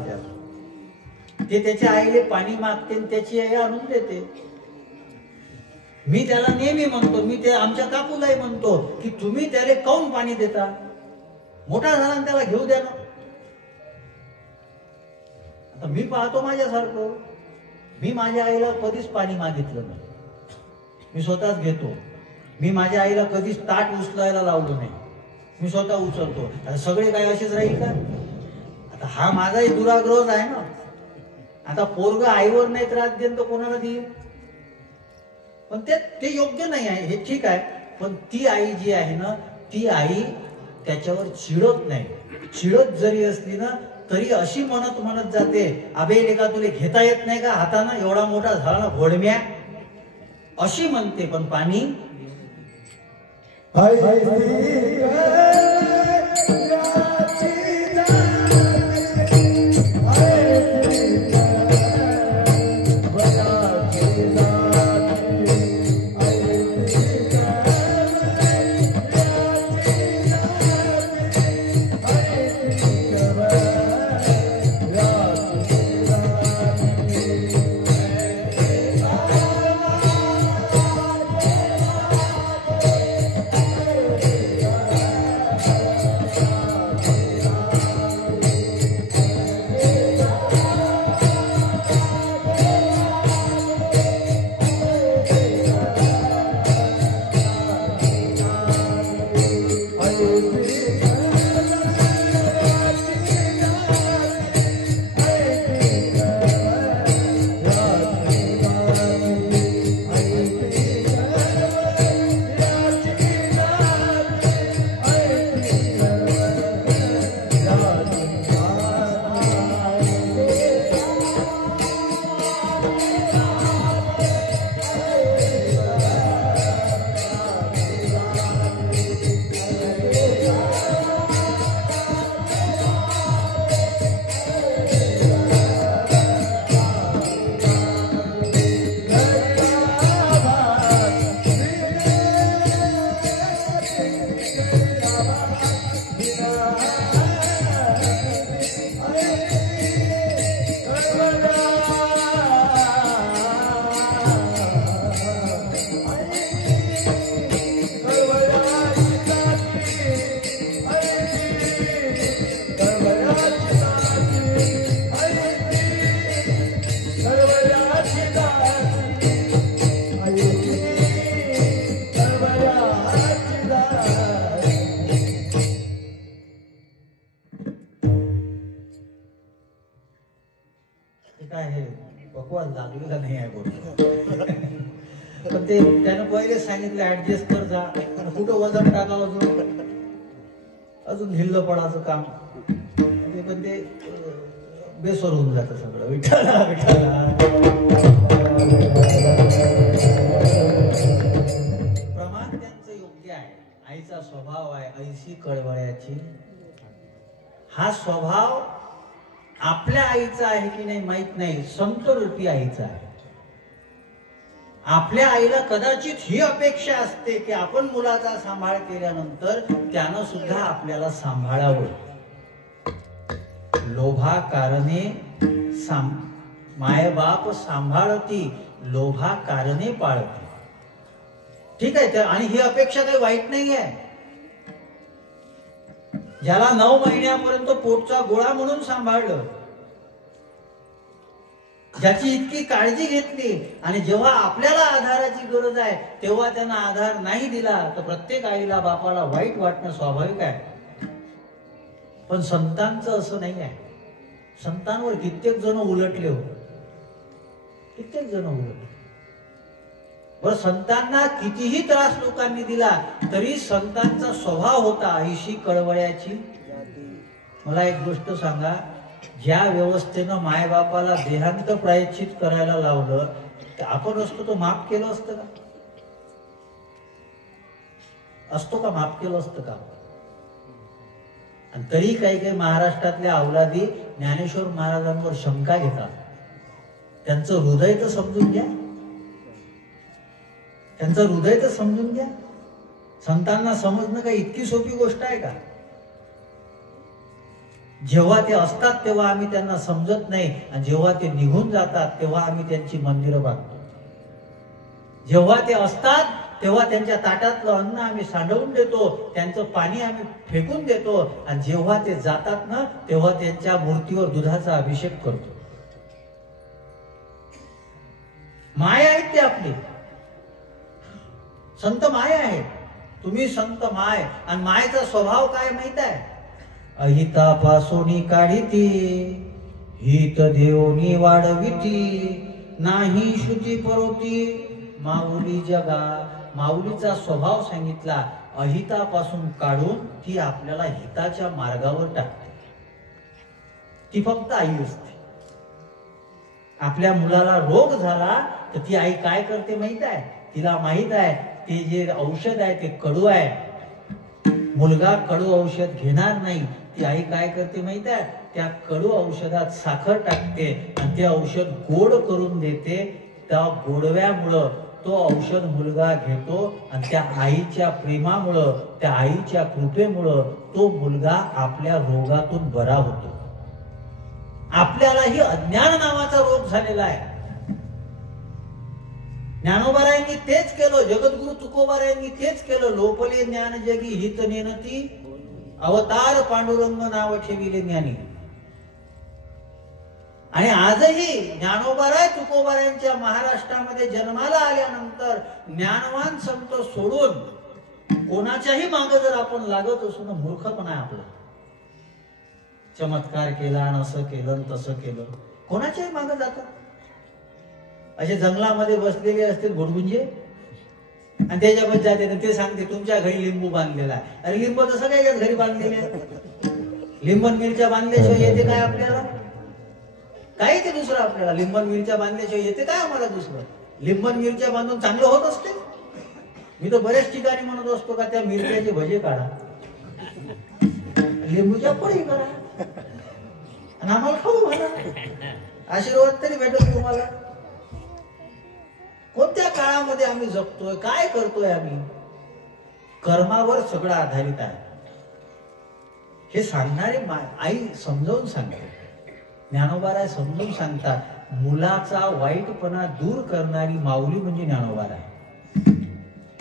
ते त्याच्या आईले पाणी मागते, त्याची आई आणून देते. मी त्याला नेहमी म्हणतो, मी ते आमच्या काकूलाही म्हणतो की तुम्ही त्याला काऊन पाणी देता? मोठा झाला त्याला घेऊ द्या ना. आता मी पाहतो माझ्यासारखं, मी माझ्या आईला कधीच पाणी मागितलं नाही, मी स्वतःच घेतो. मी माझ्या आईला कधीच ताट उचलायला लावलं नाही, मी स्वतः उचलतो. आता सगळे काय असेच राहील का? आता हा माझाही दुराग्रह आहे ना. आता पोरग आईवर नाही त्रास देईन तर कोणाला देईल? पण ते योग्य नाही आहे, हे ठीक आहे. पण ती आई जी आहे ना, ती आई त्याच्यावर चिडत नाही. चिडत जरी असली ना तरी अशी म्हणत जाते, अबे लेका तुला घेता येत नाही का हातानं, एवढा मोठा झाला ना घोडम्या, अशी म्हणते. पण पाणी बकवास लागलेला नाही आहे बोल. पण ते त्यानं पहिले सांगितलं ऍडजस्ट कर जा, कुठं वजन टाकावं अजून ढिल्लं पडायचं काम. पण ते बेसवर होऊन जातं सगळं. विठ्ठला विठ्ठला. प्रमाण त्यांचं योग्य आहे. आईचा स्वभाव आहे ऐशी कळवळ्याची. हा स्वभाव आपल्या आईचा आहे की नाही माहित नाही, संत रूपी आईचा आहे. आपल्या आईला कदाचित ही अपेक्षा असते की आपण मुलाचा सांभाळ केल्यानंतर त्यानं सुद्धा आपल्याला सांभाळावं. लोभा कारणे माय बाप सांभाळती, लोभा कारणे पाळती. ठीक आहे. आणि ही अपेक्षा काही वाईट नाही आहे. ज्याला 9 महिन्यापर्यंत पोटचा गोळा म्हणून सांभाळलं, ज्याची इतकी काळजी घेतली, आणि जेव्हा आपल्याला आधाराची गरज आहे तेव्हा त्यांना आधार नाही दिला, तर प्रत्येक आईला बापाला वाईट वाटणं स्वाभाविक आहे. पण संतांचं असं नाही आहे. संतांवर कित्येक जण उलटले हो, कित्येक जण उलटले. व संतांना कितीही त्रास लोकांनी दिला तरी संतांचा स्वभाव होता आईशी कळवळ्याची. मला एक गोष्ट सांगा, ज्या व्यवस्थेनं मायबापाला देहांत प्रायश्चित करायला लावलं, तर आपण असतो तो माफ केलं असतं का? असतो का? माफ केलं असतं का? आणि तरी काही काही महाराष्ट्रातल्या अवलादी ज्ञानेश्वर महाराजांवर शंका घेतात. त्यांचं हृदय तर समजून घ्या, त्यांचं हृदय तर समजून घ्या. संतांना समजणं काही इतकी सोपी गोष्ट आहे का? जेव्हा ते असतात तेव्हा आम्ही त्यांना समजत नाही, आणि जेव्हा ते निघून जातात तेव्हा आम्ही त्यांची मंदिरं बांधतो. जेव्हा ते असतात तेव्हा त्यांच्या ताटातलं अन्न आम्ही सांडवून देतो, त्यांचं पाणी आम्ही फेकून देतो, आणि जेव्हा ते जातात ना तेव्हा त्यांच्या मूर्तीवर दुधाचा अभिषेक करतो. माय आहेत ते आपले संत, माय आहेत. तुम्ही संत माय. आणि मायचा स्वभाव काय माहित आहे? अहितापासोनी काढिती, हित देवनी वाढविती, नाही श्रुती परोती माऊली जगा. माऊलीचा स्वभाव सांगितला, अहितापासून काढून ती आपल्याला हिताच्या मार्गावर टाकते. ती फक्त आई असते. आपल्या मुलाला रोग झाला तर ती आई काय करते माहित आहे? तिला माहित आहे ते जे औषध आहे ते कडू आहे, मुलगा कडू औषध घेणार नाही. ती आई काय करते माहित आहे? त्या कडू औषधात साखर टाकते आणि ते औषध गोड करून देते. त्या गोडव्यामुळं तो औषध मुलगा घेतो, आणि त्या आईच्या प्रेमामुळं, त्या आईच्या कृपेमुळं तो मुलगा आपल्या रोगातून बरा होतो. आपल्यालाही अज्ञान नावाचा रोग झालेला आहे. ज्ञानोबारायांनी तेच केलं, जगद्गुरु तुकोबारायांनी तेच केलं. लोपले ज्ञान जगी हित नेनती, अवतार पांडुरंग नाव ठेविले ज्ञानी. आणि आजही ज्ञानोबाराय तुकोबारायांच्या महाराष्ट्रामध्ये जन्माला आल्यानंतर ज्ञानवान संत सोडून कोणाच्याही मागे जर आपण लागत असू ना, मूर्खपणा आहे आपला. चमत्कार केला, असं केलं तसं केलं, कोणाच्याही मागे जातात. असे जंगलामध्ये बसलेले असतील घोडगुंजे, आणि त्याच्यामध्ये जाते ते सांगते तुमच्या घरी लिंबू बांधलेला आहे. अरे लिंब तसं काय घरी बांधलेले आहे? लिंबन मिरच्या बांधल्याशिवाय येते काय आपल्याला? काय ते दुसरं आपल्याला? लिंबन मिरच्या बांधल्याशिवाय येते काय आम्हाला दुसरं? लिंबन मिरच्या बांधून चांगलं होत असते. मी तर बऱ्याच ठिकाणी म्हणत असतो का त्या मिरच्याचे भजे काढा, लिंबूच्या पोळी करा, आणि आम्हाला खाऊ घाला, आशीर्वाद तरी भेटत तुम्हाला. कोणत्या काळामध्ये आम्ही जगतोय, काय करतोय आम्ही? कर्मावर सगळं आधारित आहे. हे सांगणारे आई समजावून सांगते. ज्ञानोबाराय समजून सांगतात, मुलाचा वाईटपणा दूर करणारी माऊली म्हणजे ज्ञानोबाराय.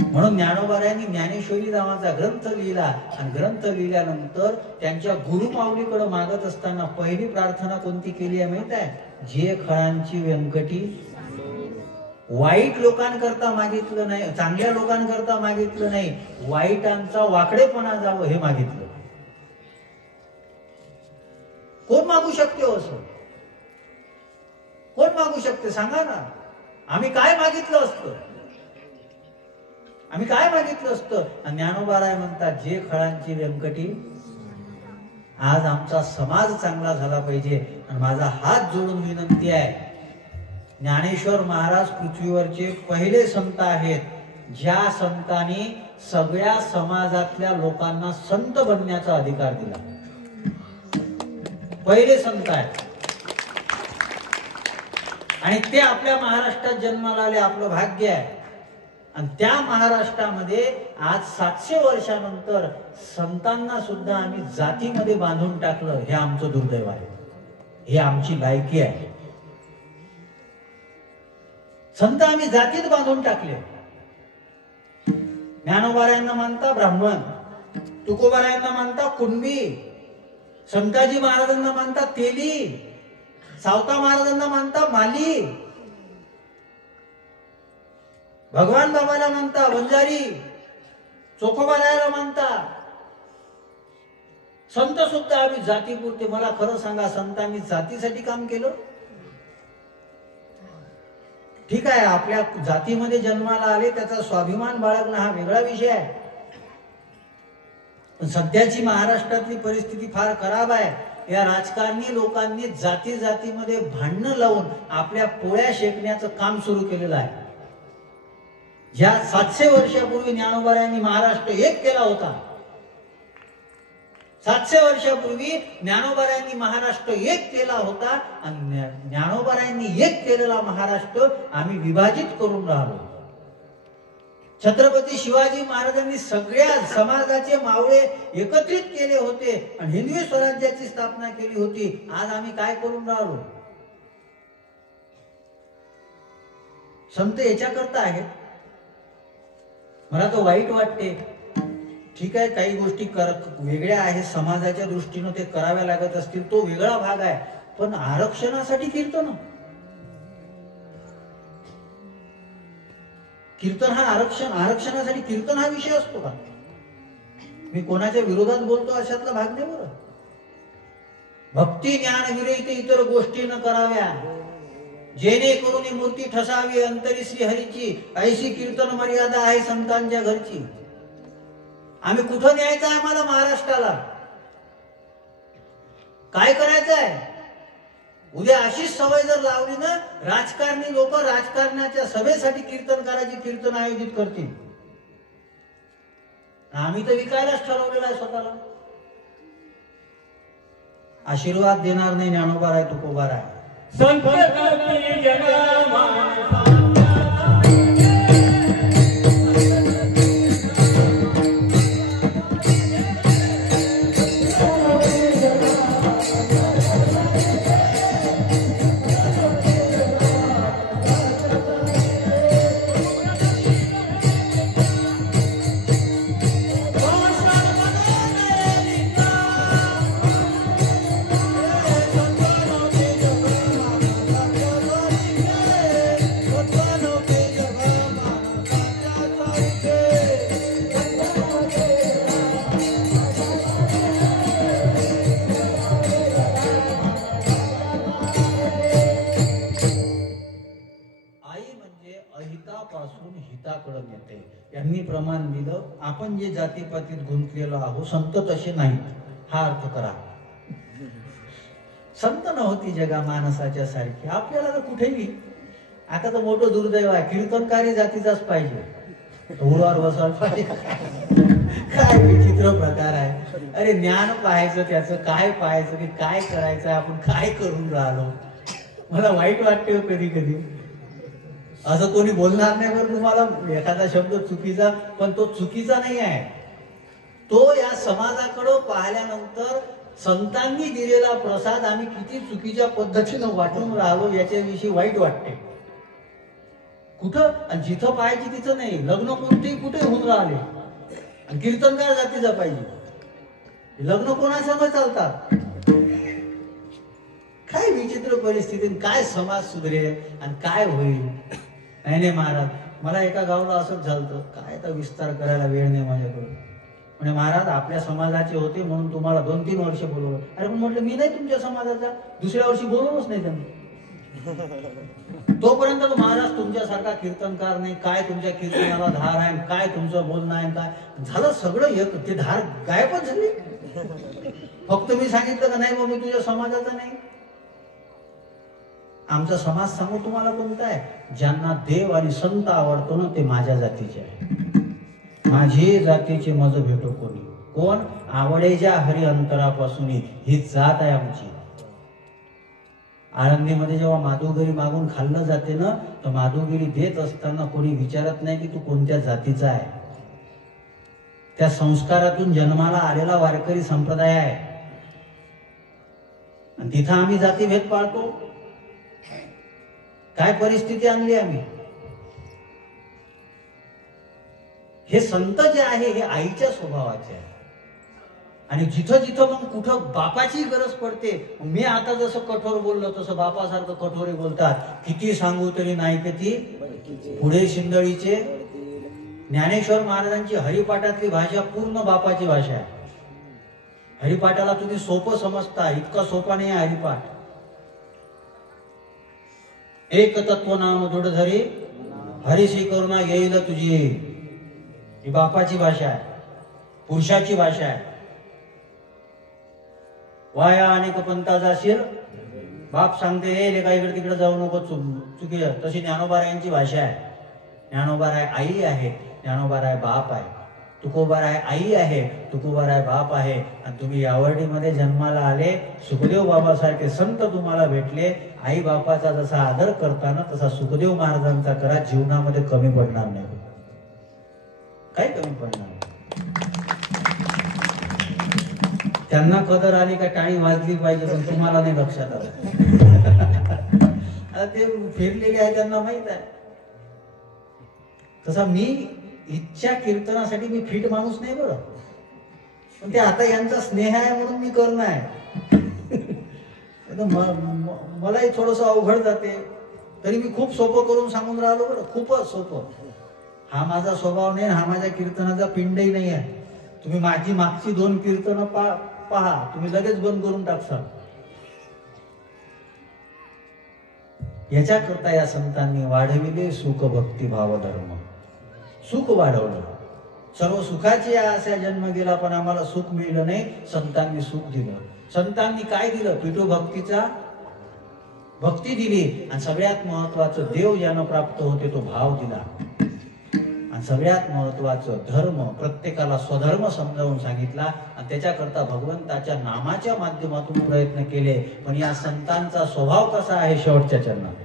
म्हणून ज्ञानोबारायांनी ज्ञानेश्वरी नावाचा ग्रंथ लिहिला, आणि ग्रंथ लिहिल्यानंतर त्यांच्या गुरु माऊलीकडे मागत असताना पहिली प्रार्थना कोणती केली आहे माहित आहे? जे खळांची व्यंकटी. वाईट लोकांकरता मागितलं नाही, चांगल्या लोकांकरता मागितलं नाही, वाईटांचा वाकडेपणा जावं हे मागितलं. कोण मागू शकते असं? कोण मागू शकते सांगा ना? आम्ही काय मागितलं असतं? आम्ही काय मागितलं असतं? ज्ञानोबाराय म्हणतात, जे खळांची व्यंकटी. आज आमचा समाज चांगला झाला पाहिजे, आणि माझा हात जोडून विनंती आहे, ज्ञानेश्वर महाराज पृथ्वीवरचे पहिले संत आहेत, ज्या संतांनी सगळ्या समाजातल्या लोकांना संत बनण्याचा अधिकार दिला. पहिले संत आहेत, आणि ते आपल्या महाराष्ट्रात जन्माला आले, आपलं भाग्य आहे. आणि त्या महाराष्ट्रामध्ये आज 700 वर्षानंतर संतांना सुद्धा आम्ही जातीमध्ये बांधून टाकलं, हे आमचं दुर्दैव आहे. हे आमची लायकी आहे. संत आम्ही जातीत बांधून टाकले. ज्ञानोबारायांना मानता ब्राह्मण, तुकोबारायांना मानता कुणबी, संताजी महाराजांना मानता तेली, सावता महाराजांना मानता माली, भगवान बाबाला मानता वंजारी, चोखोबारायाला मानता. संत सुद्धा आम्ही जातीपुरते. मला खरं सांगा, संतांनी जातीसाठी काम केलं? ठीक आहे, आपल्या जातीमध्ये जन्माला आले, त्याचा स्वाभिमान बाळगणं हा वेगळा विषय आहे. पण सध्याची महाराष्ट्रातली परिस्थिती फार खराब आहे. या राजकारणी लोकांनी जाती जातीमध्ये भांडणं लावून आपल्या पोळ्या शेकण्याचं काम सुरू केलेलं आहे. ज्या 700 वर्षापूर्वी ज्ञानोबारायांनी महाराष्ट्र एक केला होता, 700 वर्षापूर्वी ज्ञानोबारायांनी महाराष्ट्र एक केला होता, आणि ज्ञानोबारायांनी एक केलेला महाराष्ट्र आम्ही विभाजित करून राहिलो. छत्रपती शिवाजी महाराजांनी सगळ्या समाजाचे मावळे एकत्रित केले होते आणि हिंदवी स्वराज्याची स्थापना केली होती. आज आम्ही काय करून राहिलो? संत याच्याकरता आहेत. मला तो वाईट वाटते. ठीक आहे, काही गोष्टी वेगळ्या आहेत, समाजाच्या दृष्टीने ते कराव्या लागत असतील, तो वेगळा भाग आहे. पण आरक्षणासाठी कीर्तन, कीर्तन हा आरक्षणासाठी कीर्तन हा विषय असतो का? मी कोणाच्या विरोधात बोलतो अशातला भाग नाही बरं. भक्ती ज्ञान विरहित इतर गोष्टी न कराव्या, जेणेकरून मूर्ती ठसावी अंतरी श्री हरीची, ऐशी कीर्तन मर्यादा आहे संतांच्या घरची. आम्ही कुठं न्यायचं आहे आम्हाला महाराष्ट्राला? काय करायचं आहे? उद्या अशीच सवय जर लावली ना, राजकारणी लोक राजकारणाच्या सभेसाठी कीर्तन करायची, कीर्तन आयोजित करतील. आम्ही तर विकायलाच ठरवलेलं आहे स्वतःला. आशीर्वाद देणार नाही ज्ञानोबाराय तुकोबाराय. यांनी प्रमाण दिलं. आपण जे जातीपातीत गुंतलेलो आहोत, संत तसे नाहीत, हा अर्थ करा. संत नव्हती जगा माणसाच्या सारखी. आपल्याला तर कुठेही, आता तर मोठं दुर्दैव आहे, कीर्तनकारी जातीचाच पाहिजे, उरावर बसायला पाहिजे. काय विचित्र प्रकार आहे. अरे ज्ञान पाहायचं, त्याचं काय पाहायचं, की काय करायचं, आपण काय करून राहिलो. मला वाईट वाटते कधी कधी. असं कोणी बोलणार नाही बरं तुम्हाला, एखादा शब्द चुकीचा, पण तो चुकीचा नाही आहे. तो या समाजाकडे पाहिल्यानंतर संतांनी दिलेला प्रसाद आम्ही किती चुकीच्या पद्धतीनं वाटून राहिलो याच्याविषयी वाईट वाटते. कुठं आणि जिथं पाहायची तिथं नाही. लग्न कोणतेही कुठे होऊन राहिले आणि कीर्तनकार जातीचा पाहिजे. लग्न कोणासंग चालतात? काय विचित्र परिस्थिती, काय समाज सुधरेल आणि काय होईल. नाही महाराज, मला एका गावाला असंच झालं, काय तर विस्तार करायला वेळ नाही माझ्याकडे. म्हणजे महाराज आपल्या समाजाचे होते म्हणून तुम्हाला 2-3 वर्ष बोलवलं. अरे पण म्हटलं मी नाही तुमच्या समाजाचा, दुसऱ्या वर्षी बोलवलंच नाही त्यांनी. तोपर्यंत तो महाराज तुमच्यासारखा कीर्तनकार नाही, काय तुमच्या कीर्तनाला धार आहे, काय तुमचं बोलणं आहे, काय झालं सगळं एक, ते धार गायबच झाली. फक्त मी सांगितलं का नाही मग मी तुझ्या समाजाचा नाही. आमचा समाज सांगू तुम्हाला कोणता आहे? ज्यांना देव आणि संत आवडतो ना ते माझ्या जातीचे आहे. माझी जातीचे मज भेटो कोणी. कोण? आवडेच्या हरी अंतरापासून ही जात आहे आमची. आळंदीमध्ये जेव्हा माधवगिरी मागून खाल्लं जाते ना, तर माधवगिरी देत असताना कोणी विचारत नाही की तू कोणत्या जातीचा आहे. त्या संस्कारातून जन्माला आलेला वारकरी संप्रदाय आहे. आणि तिथं आम्ही जातीभेद पाळतो. काय परिस्थिती आणली आम्ही. हे संत जे आहे हे आईच्या स्वभावाचे आहे. आणि जिथं जिथं मग कुठं बापाची गरज पडते, मी आता जसं कठोर बोललो तसं बापासारखं कठोरे बोलतात. किती सांगू तरी नाही ते ती पुढे शिंदळीचे. ज्ञानेश्वर महाराजांची हरिपाठातली भाषा पूर्ण बापाची भाषा आहे. हरिपाठाला तुम्ही सोपं समजता, इतका सोपा नाही आहे हरिपाठ. एक तत्व नाम दृढ धरी हरिशी करुणा येईल तुझी. ही बापाची भाषा आहे, पुरुषाची भाषा आहे. वाया अनेक पंथा जाशील, बाप सांगते हे लेका इकडे तिकडे जाऊ नको, चुकी. तशी ज्ञानोबारायांची भाषा आहे. ज्ञानोबाराय आई आहे, ज्ञानोबाराय बाप आहे. तुकोबाराय आई आहे, तुकोबाराय बाप आहे. आणि तुम्ही यावर्डीमध्ये जन्माला आले, सुखदेव बाबासारखे संत तुम्हाला भेटले. आई बापाचा जसा आदर करताना तसा सुखदेव महाराजांचा करा. जीवनामध्ये कमी पडणार नाही, काही कमी पडणार नाही. त्यांना कदर आली का टाळी वाजली पाहिजे, पण तुम्हाला नाही लक्षात आलं. ते फिरलेले आहे, त्यांना माहित आहे. तसा मी इच्छा कीर्तनासाठी मी फिट माणूस नाही बरं, पण ते आता यांचा स्नेह आहे म्हणून मी करणं आहे. मलाही थोडस अवघड जाते, तरी मी खूप सोपं करून सांगून राहिलो बरं, खूपच सोपं. हा माझा स्वभाव नाही, हा माझ्या कीर्तनाचा पिंडही नाही आहे. तुम्ही माझी मागची 2 कीर्तनं पहा, तुम्ही लगेच बंद करून टाकसाल. याच्याकरता या संतांनी वाढविले सुख भक्ती भाव धर्म. सुख वाढवलं, सर्व सुखाची आशा जन्म गेला, पण आम्हाला सुख मिळलं नाही. संतांनी सुख दिलं. संतांनी काय दिलं? पिठो भक्तीचा भक्ती दिली. आणि सगळ्यात महत्वाचं देव ज्यानं प्राप्त होते तो भाव दिला. आणि सगळ्यात महत्वाचं धर्म, प्रत्येकाला स्वधर्म समजावून सांगितला. आणि त्याच्याकरता भगवंताच्या नामाच्या माध्यमातून प्रयत्न केले. पण या संतांचा स्वभाव कसा आहे? शेवटच्या चरणात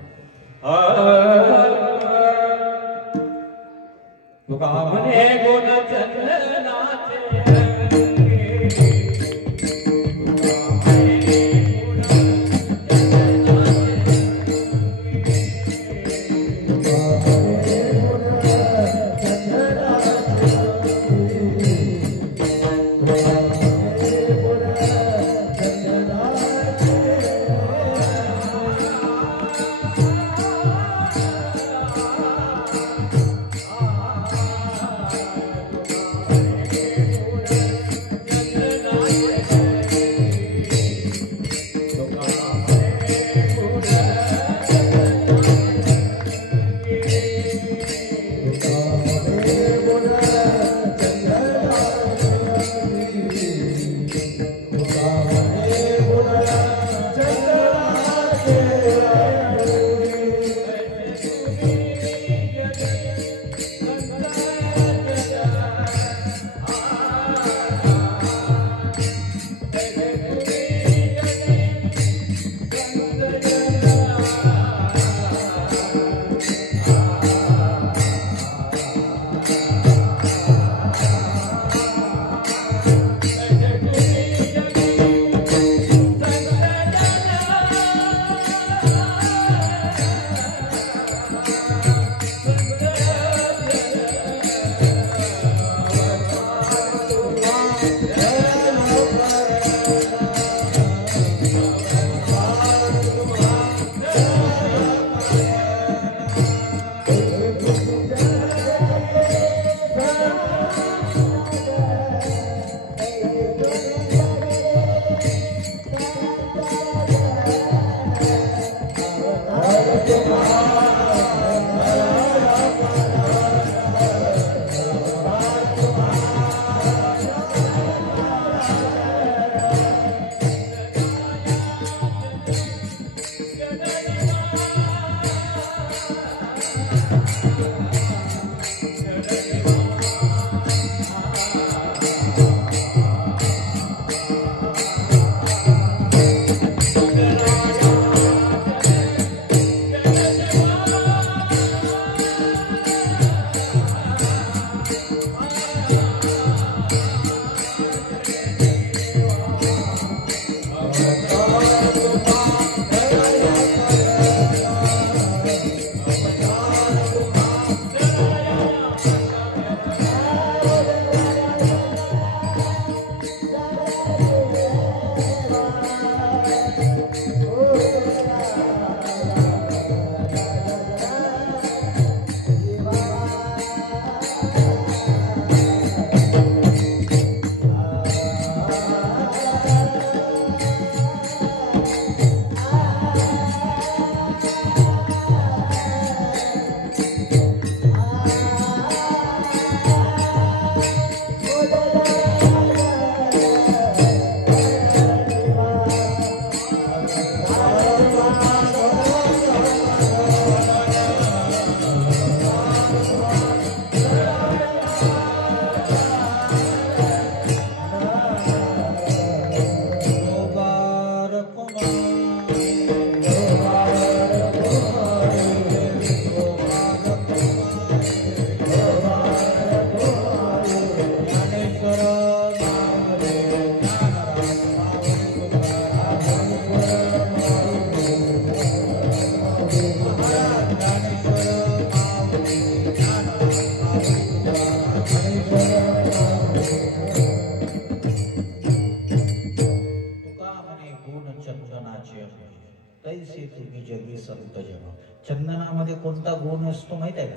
सुद्धा गुण असतो माहित आहे का?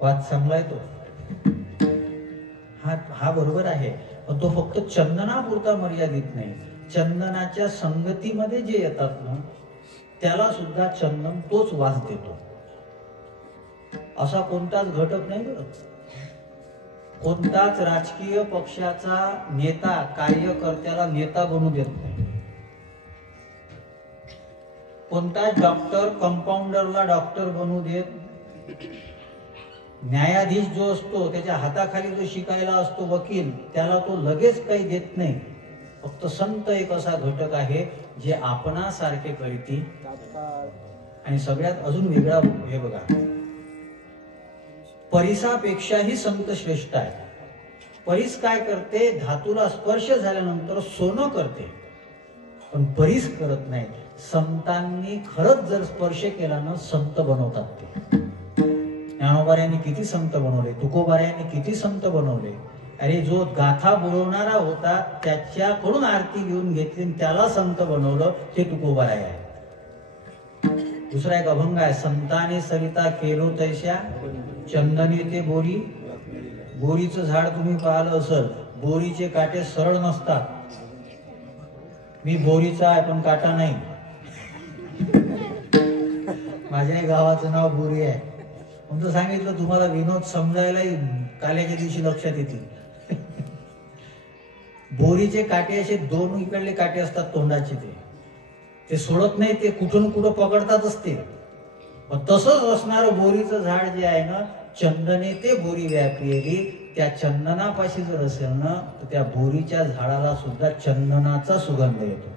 वाद चांगला आहे तो, हा बरोबर आहे, पण तो फक्त चंदनापुरता मर्यादित नाही. चंदनाच्या संगतीमध्ये जे येतात ना त्याला सुद्धा चंदन तोच वास देतो. असा कोणताच घटक नाही बरं. कोणताच राजकीय पक्षाचा नेता कार्यकर्त्याला नेता बनू देत नाही. कोणताच डॉक्टर कंपाऊंडरला डॉक्टर बनू देत. न्यायाधीश जो असतो त्याच्या हाताखाली जो शिकायला असतो वकील, त्याला तो लगेच काही देत नाही. फक्त संत एक असा घटक आहे जे आपणासारखे कळती. आणि सगळ्यात अजून वेगळा हे बघा, परिसापेक्षाही संत श्रेष्ठ आहे. परिस काय करते? धातूला स्पर्श झाल्यानंतर सोनं करते, पण परिस करत नाही. संतांनी खरंच जर स्पर्श केला ना संत बनवतात ते. ज्ञानोबाऱ्यांनी किती संत बनवले, तुकोबाऱ्यांनी किती संत बनवले. अरे जो गाथा बोलवणारा होता त्याच्याकडून आरती घेऊन घेतली त्याला संत बनवलं, ते तुकोबाराय आहे. दुसरा एक अभंग आहे, संताने सरिता केलो तैशा चंदने ते बोरी. बोरीचं झाड तुम्ही पाहिलं असेल, बोरीचे काटे सरळ नसतात. मी बोरीचा आहे पण काटा नाही. माझ्या गावाचं नाव बोरी आहे. म्हणून सांगितलं तुम्हाला विनोद समजायलाही काल्याच्या दिवशी लक्षात येतील. बोरीचे काटे असे दोन इकडले काटे असतात तोंडाचे, ते सोडत नाही, ते कुठून कुठं पकडतात असते. तसंच असणारं बोरीचं झाड जे आहे ना, चंदने ते बोरी व्यापिली. त्या चंदनापाशी जर असेल ना तर त्या बोरीच्या झाडाला सुद्धा चंदनाचा सुगंध येतो.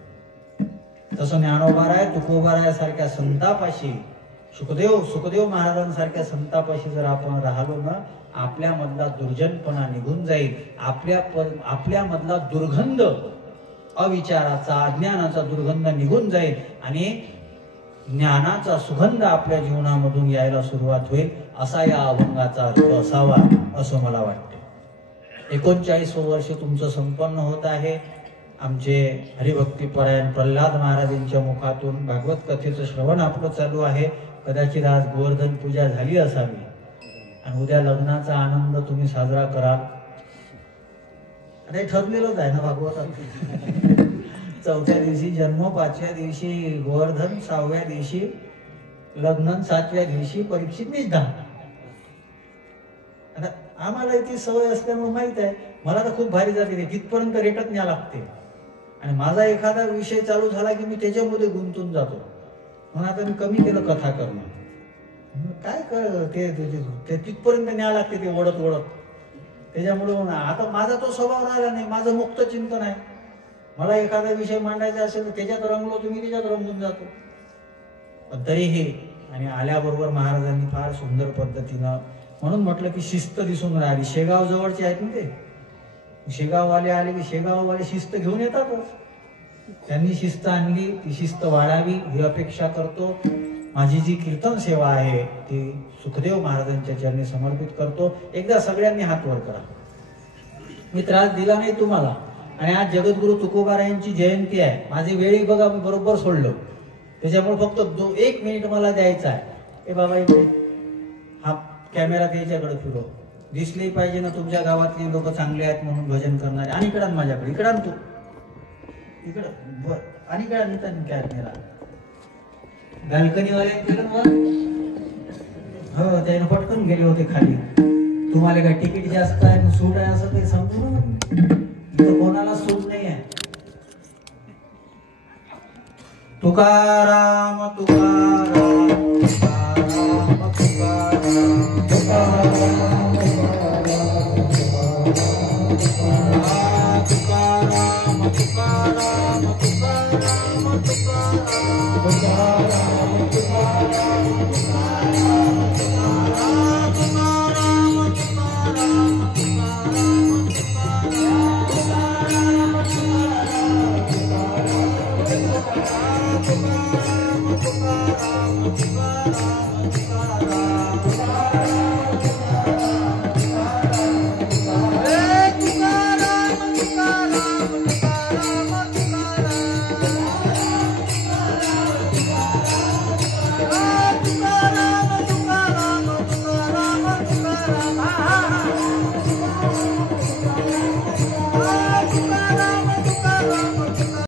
तसं ज्ञानोबाराय तुकोबाराय सारख्या संतापाशी, सुखदेव महाराजांसारख्या संतापाशी जर आपण राहिलो ना, आपल्या मधला दुर्जनपणा निघून जाईल. आपल्या मधला दुर्गंध, अविचाराचा अज्ञानाचा दुर्गंध निघून जाईल आणि ज्ञानाचा सुगंध आपल्या जीवनामधून यायला सुरुवात होईल. असा या अभंगाचा अर्थ असावा असं मला वाटते. 39 वर्ष तुमचं संपन्न होत आहे. आमचे हरिभक्तीपरायण प्रल्हाद महाराजांच्या मुखातून भागवत कथेचं श्रवण आपलं चालू आहे. कदाचित आज गोवर्धन पूजा झाली असावी आणि उद्या लग्नाचा आनंद तुम्ही साजरा कराल. अरे ठरलेलंच आहे ना भागवतात. 4थ्या दिवशी जन्म, 5व्या दिवशी गोवर्धन, 6व्या दिवशी लग्न, 7व्या दिवशी परीक्षित निष्ठा. आता आम्हाला ती सवय असल्यामुळे माहित आहे. मला तर खूप भारी जाते, तिथपर्यंत रेटत न्या लागते. आणि माझा एखादा विषय चालू झाला की मी त्याच्यामध्ये गुंतून जातो. म्हणून आता मी कमी केलं कथा करणं. काय ते तिथपर्यंत न्या लागते, ते ओढत ओढत. त्याच्यामुळे आता माझा तो स्वभाव राहिला नाही. माझं मुक्त चिंतन आहे. मला एखादा विषय मांडायचा असेल तर त्याच्यात रंगलो तुम्ही, त्याच्यात रंगून जातो. पण तरीही आणि आल्याबरोबर महाराजांनी फार सुंदर पद्धतीनं, म्हणून म्हटलं की शिस्त दिसून राहिली. शेगाव जवळचे आहेत ना ते. शेगाववाले आले की शेगाववाले शिस्त घेऊन येतातच. त्यांनी शिस्त आणली, ती शिस्त वाढावी ही अपेक्षा करतो. माझी जी कीर्तन सेवा आहे ती सुखदेव महाराजांच्या चरणी समर्पित करतो. एकदा सगळ्यांनी हात वर करा. मी त्रास दिला नाही तुम्हाला. आणि आज जगद्गुरु तुकोबारायांची जयंती आहे. माझी वेळी बघा मी बरोबर सोडलो. त्याच्यामुळे फक्त 1 मिनिट मला द्यायचा आहे. ए बाबा इकडे हा कॅमेरा त्याच्याकडे फिरव. दिसले पाहिजे ना तुमच्या गावातली लोक चांगले आहेत म्हणून भजन करणारे. आणि इकडं माझ्याकडे, इकडं तू इकडं आणि इकडं नेता कॅमेरा. बाल्कनीवाले हो त्याने पटकन गेले होते खाली. तुम्हाला काय तिकीट जास्त आहे सूट आहे असं काही समजू नका. कोणाला सूट नाही आहे. तुकाराम तुकाराम